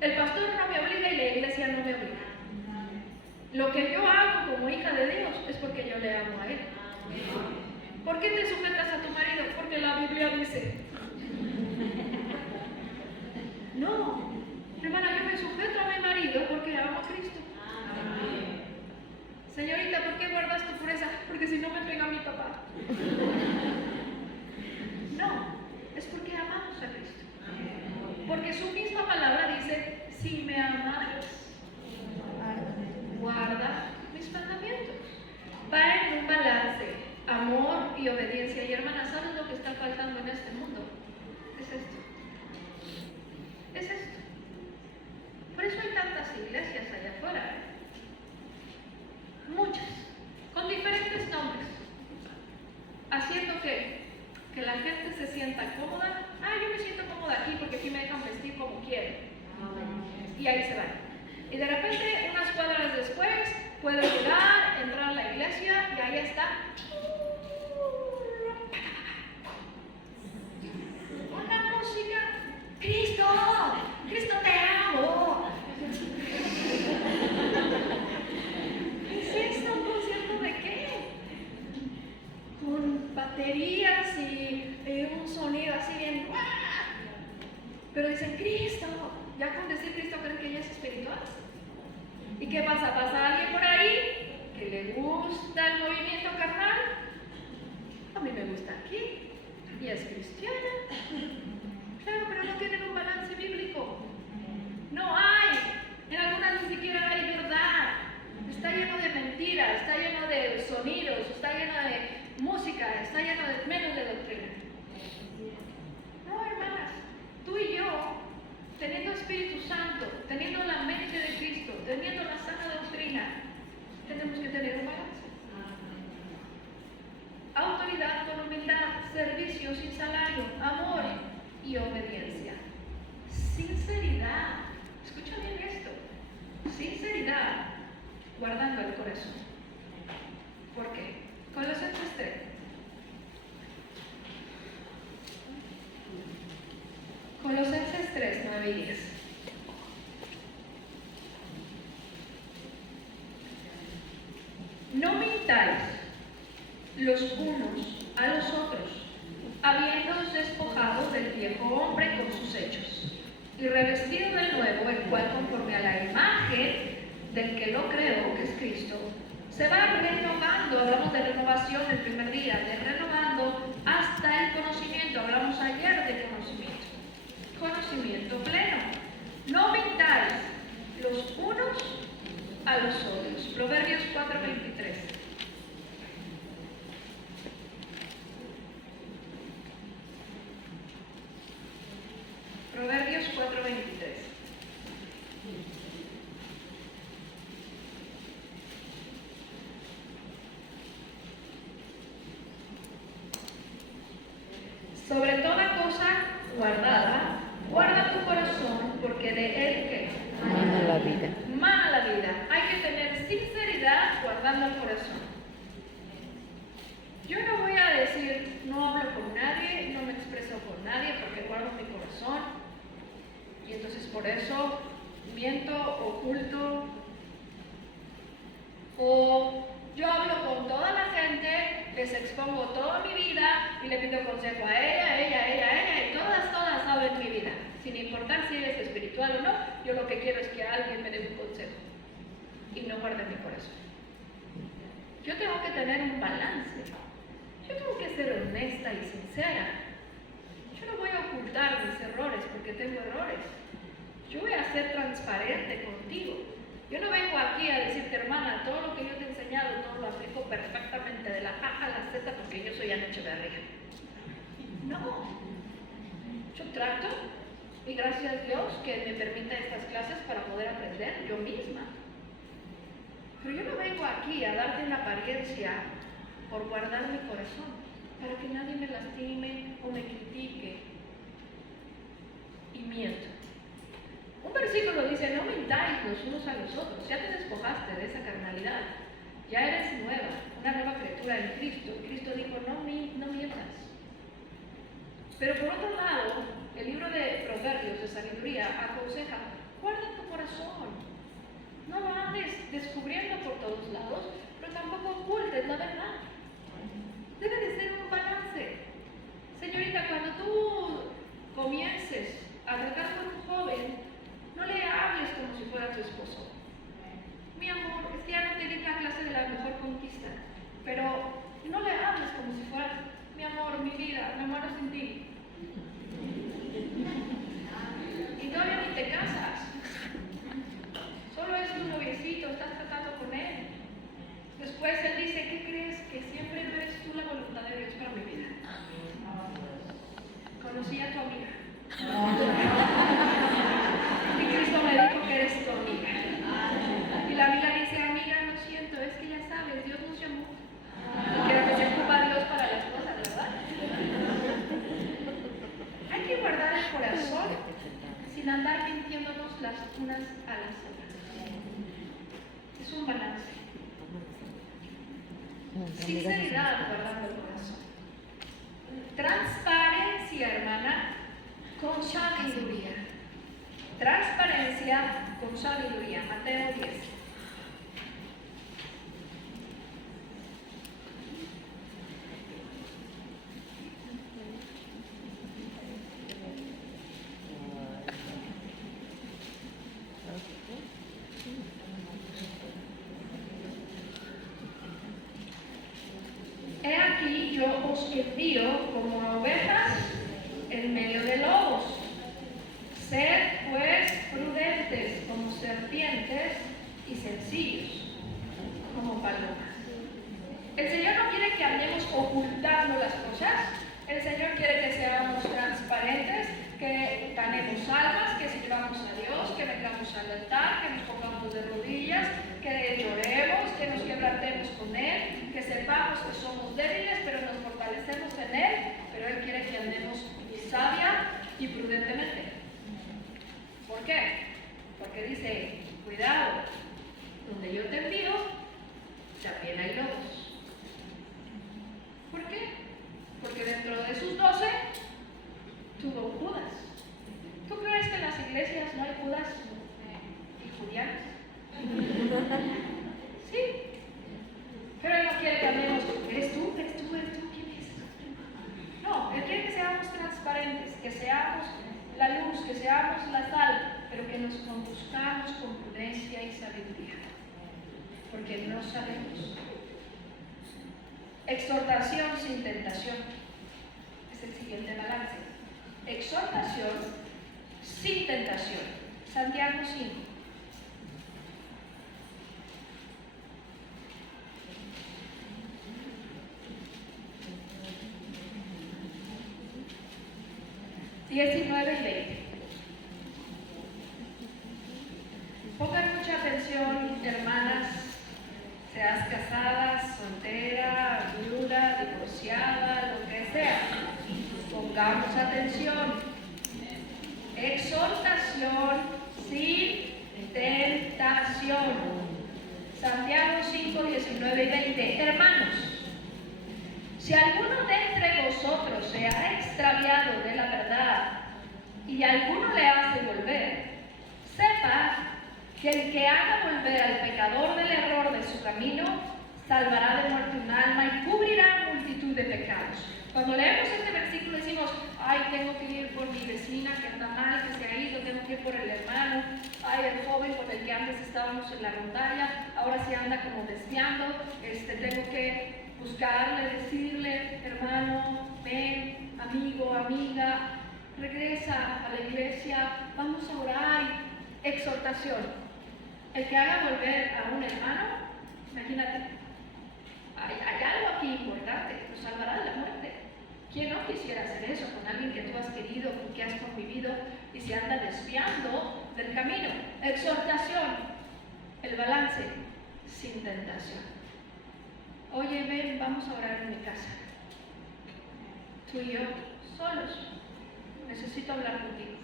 El pastor no me obliga y la iglesia no me obliga. Lo que yo hago como hija de Dios es porque yo le amo a Él. ¿Por qué te sujetas a tu marido? Porque la Biblia dice. No, hermana, yo me sujeto a mi marido porque amo a Cristo. Señorita, ¿por qué guardas tu pureza? Porque si no me pega mi papá. No, es porque amamos a Cristo. Porque su misma palabra dice: si me amas, guarda mis mandamientos. Va en un balance, amor y obediencia. Y hermanas, ¿sabes lo que está faltando en este mundo? Es esto. Es esto. Por eso hay tantas iglesias allá afuera. Muchas, con diferentes nombres. Haciendo que la gente se sienta cómoda. Yo me siento cómoda aquí porque aquí me dejan vestir como quiero. Y ahí se van. Y de repente, unas cuadras después, puede llegar, entrar a la iglesia y ahí está. Una música. ¡Cristo! ¡Cristo te amo! ¿Qué es esto? ¿Un concierto de qué? Con baterías y un sonido así bien. Pero dicen Cristo. Ya con decir Cristo creen que ella es espiritual. ¿Y qué pasa? ¿Pasa alguien por ahí que le gusta el movimiento carnal? A mí me gusta aquí y es cristiana. Claro, pero no tienen un balance bíblico. No hay. En algunas ni siquiera hay verdad. Está lleno de mentiras, está lleno de sonidos, está lleno de música, está lleno de menos de doctrina. No, hermanas, tú y yo, teniendo Espíritu Santo, teniendo la mente de Cristo, teniendo la sana doctrina, tenemos que tener un balance. Autoridad con humildad, servicio sin salario, amor y obediencia. Sinceridad. Escucha bien esto. Sinceridad, guardando el corazón. ¿Por qué? Colosenses 3. Colosenses 3, 9 y 10. No mintáis los unos a los otros, habiéndoos despojado del viejo hombre con sus hechos, y revestido del nuevo, el cual conforme a la imagen del que lo creó, que es Cristo, se va renovando. Hablamos de renovación el primer día, de renovando hasta el conocimiento. Hablamos ayer de conocimiento. Conocimiento pleno. No mintáis los unos a los odios. Proverbios 4:23. Proverbios 4:23. Sobre toda cosa guardada, guarda tu corazón, porque de él ¿qué? Mana la vida. Mana la vida. Hay que tener sinceridad guardando el corazón. Yo no voy a decir, no hablo con nadie, no me expreso con nadie porque guardo mi corazón. Y entonces por eso miento, oculto. O yo hablo con toda la gente, les expongo toda mi vida y le pido consejo a ella, y todas saben mi vida. Sin importar si es espiritual o no, yo lo que quiero es que alguien me dé un consejo y no guarde mi corazón. Yo tengo que tener un balance. Yo tengo que ser honesta y sincera. Yo no voy a ocultar mis errores porque tengo errores. Yo voy a ser transparente contigo. Yo no vengo aquí a decirte, hermana, todo lo que yo te he enseñado, todo lo aplico perfectamente de la A a la Z porque yo soy Ana Echeverría. No. Yo trato, y gracias a Dios que me permita estas clases para poder aprender yo misma. Pero yo no vengo aquí a darte una apariencia por guardar mi corazón, para que nadie me lastime o me critique y miento. Un versículo dice, no mintáis los unos a los otros, ya te despojaste de esa carnalidad, ya eres nueva, una nueva criatura en Cristo. Cristo dijo, no mientas. Pero por otro lado, el libro de Proverbios de Sabiduría aconseja, guarda tu corazón, no lo andes descubriendo por todos lados, pero tampoco ocultes la verdad. Debe de ser un balance. Señorita, cuando tú comiences a tratar con un joven, no le hables como si fuera tu esposo. Mi amor, es que ya no te di la clase de la mejor conquista, pero no le hables como si fuera, mi amor, mi vida, me muero sin ti. Y todavía ni te casas. Solo es tu noviecito, estás tratando con él. Después él dice, ¿qué crees? Que siempre no eres tú la voluntad de Dios para mi vida. Conocí a tu amiga. Y Cristo me dijo que eres tu amiga. Y la amiga dice, amiga, lo siento, es que ya sabes, Dios nos llamó. Y creo que se ocupa Dios para las cosas, ¿verdad? Hay que guardar el corazón sin andar mintiéndonos las unas a las otras. Es un balance. Sinceridad guardando el corazón. Transparencia, hermana, con sabiduría. Transparencia con sabiduría. Mateo 10. He aquí yo os envío como ovejas en medio de lobos. Sed pues prudentes como serpientes y sencillos como palomas. El Señor no quiere que andemos ocultando las cosas. El Señor quiere que seamos transparentes, que ganemos almas, que sirvamos a Dios, que vengamos al altar, que nos pongamos de rodillas, que lloremos, que nos quebrantemos con Él, que sepamos que somos débiles, pero nos fortalecemos en Él. Pero Él quiere que andemos sabia y prudentemente. ¿Por qué? Porque dice, cuidado, donde yo te envío, también hay lobos. ¿Por qué? Porque dentro de sus 12 tuvo Judas. ¿Tú crees que en las iglesias no hay Judas y judianos? Sí. Pero Él no quiere que hablemos, ¿eres tú? ¿Quién es? No, Él quiere que seamos transparentes, que seamos la luz, que seamos la sal, pero que nos conduzcamos con prudencia y sabiduría. Porque no sabemos. Exhortación sin tentación. Es el siguiente balance. Exhortación sin tentación. Santiago 5. 19 y 20. Pongan mucha atención, hermanas, seas casada, soltera, viuda, divorciada, lo que sea. Pongamos atención. Exhortación sin tentación. Santiago 5, 19 y 20. Hermanos, si alguno de entre vosotros se ha extraviado de la verdad y alguno le hace volver, sepa que el que haga volver al pecador del error de su camino, salvará de muerte un alma y cubrirá multitud de pecados. Cuando leemos este versículo decimos, ay, tengo que ir por mi vecina que anda mal, que se ha ido, tengo que ir por el hermano, ay, el joven con el que antes estábamos en la rondalla, ahora sí anda como desviando, tengo que buscarle, decirle, hermano, ven, amigo, amiga, regresa a la iglesia, vamos a orar. Exhortación. El que haga volver a un hermano, imagínate, hay algo aquí importante, nos salvará de la muerte. ¿Quién no quisiera hacer eso con alguien que tú has querido, con que has convivido y se anda desviando del camino? Exhortación, el balance, sin tentación. Oye, ven, vamos a orar en mi casa. Tú y yo, solos, necesito hablar contigo.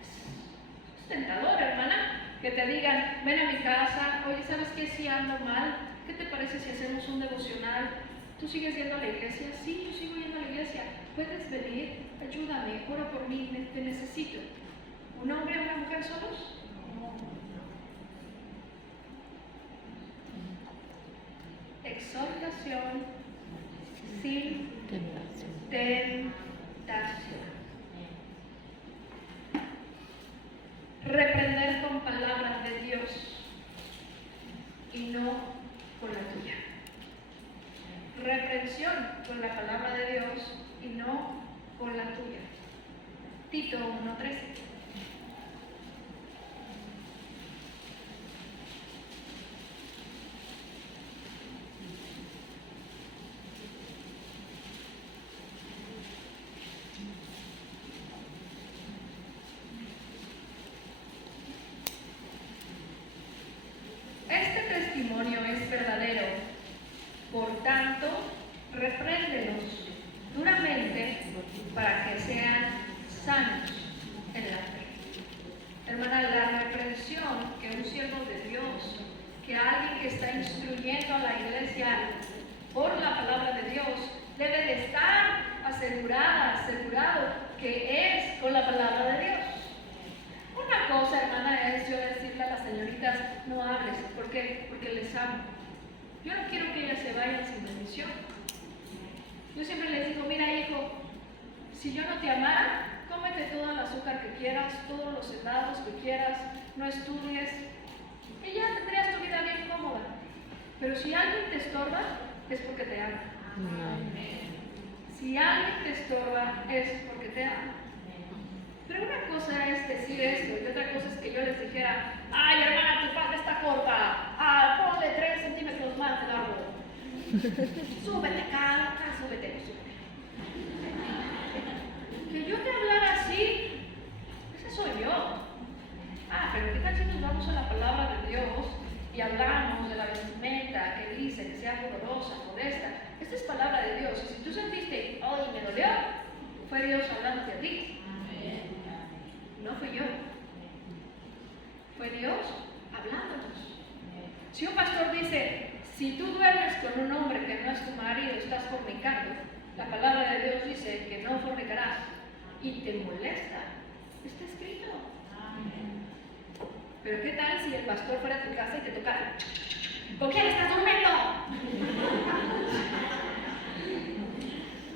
Es tentador, hermana, que te digan, ven a mi casa, oye, ¿sabes qué? Si ando mal, ¿qué te parece si hacemos un devocional? ¿Tú sigues yendo a la iglesia? Sí, yo sigo yendo a la iglesia. ¿Puedes venir? Ayúdame, ora por mí, te necesito. ¿Un hombre y una mujer solos? Exhortación sin tentación. Reprender con palabras de Dios y no con la tuya. Reprensión con la palabra de Dios y no con la tuya. Tito 1:13. Este testimonio es verdadero, por tanto, repréndelos duramente para que sean sanos en la fe. Hermana, la reprensión que un siervo de Dios, que alguien que está instruyendo a la iglesia por la palabra de Dios, debe de estar asegurado que es con la palabra de Dios. Una cosa, hermana, es yo decirle a las señoritas, no hables. ¿Por qué? Porque les amo. Yo no quiero que ellas se vayan sin bendición. Yo siempre les digo, mira hijo, si yo no te amara, cómete todo el azúcar que quieras, todos los helados que quieras, no estudies, y ya tendrías tu vida bien cómoda. Pero si alguien te estorba, es porque te ama. Si alguien te estorba, es porque te ama. Pero una cosa es decir esto y otra cosa es que yo les dijera, ay hermana, tu falda está corta, ponle 3 centímetros más de largo. Súbete acá, súbete. Que yo te hablara así, ese soy yo. Pero ¿qué tal si nos vamos a la palabra de Dios y hablamos de la vestimenta que dice que sea pudorosa, modesta? Esta es palabra de Dios. Y si tú sentiste, ay, me dolió, fue Dios hablándote a ti. No fui yo. Fue Dios hablándonos. Si un pastor dice, si tú duermes con un hombre que no es tu marido, estás fornicando, la palabra de Dios dice que no fornicarás y te molesta, está escrito. Pero ¿qué tal si el pastor fuera a tu casa y te tocara? ¿Con quién estás durmiendo?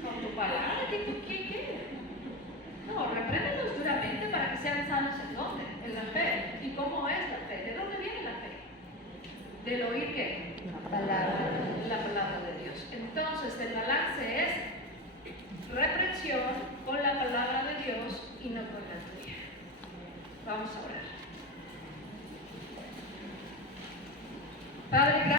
Con tu palabra, ¿qué? No, repréndelos duramente para que sean sanos en dónde, en la fe. ¿Y cómo es la fe? ¿De dónde viene la fe? Del oír ¿qué? La palabra de Dios. Entonces el balance es reprensión con la palabra de Dios y no con la tuya. Vamos a orar. Padre, gracias.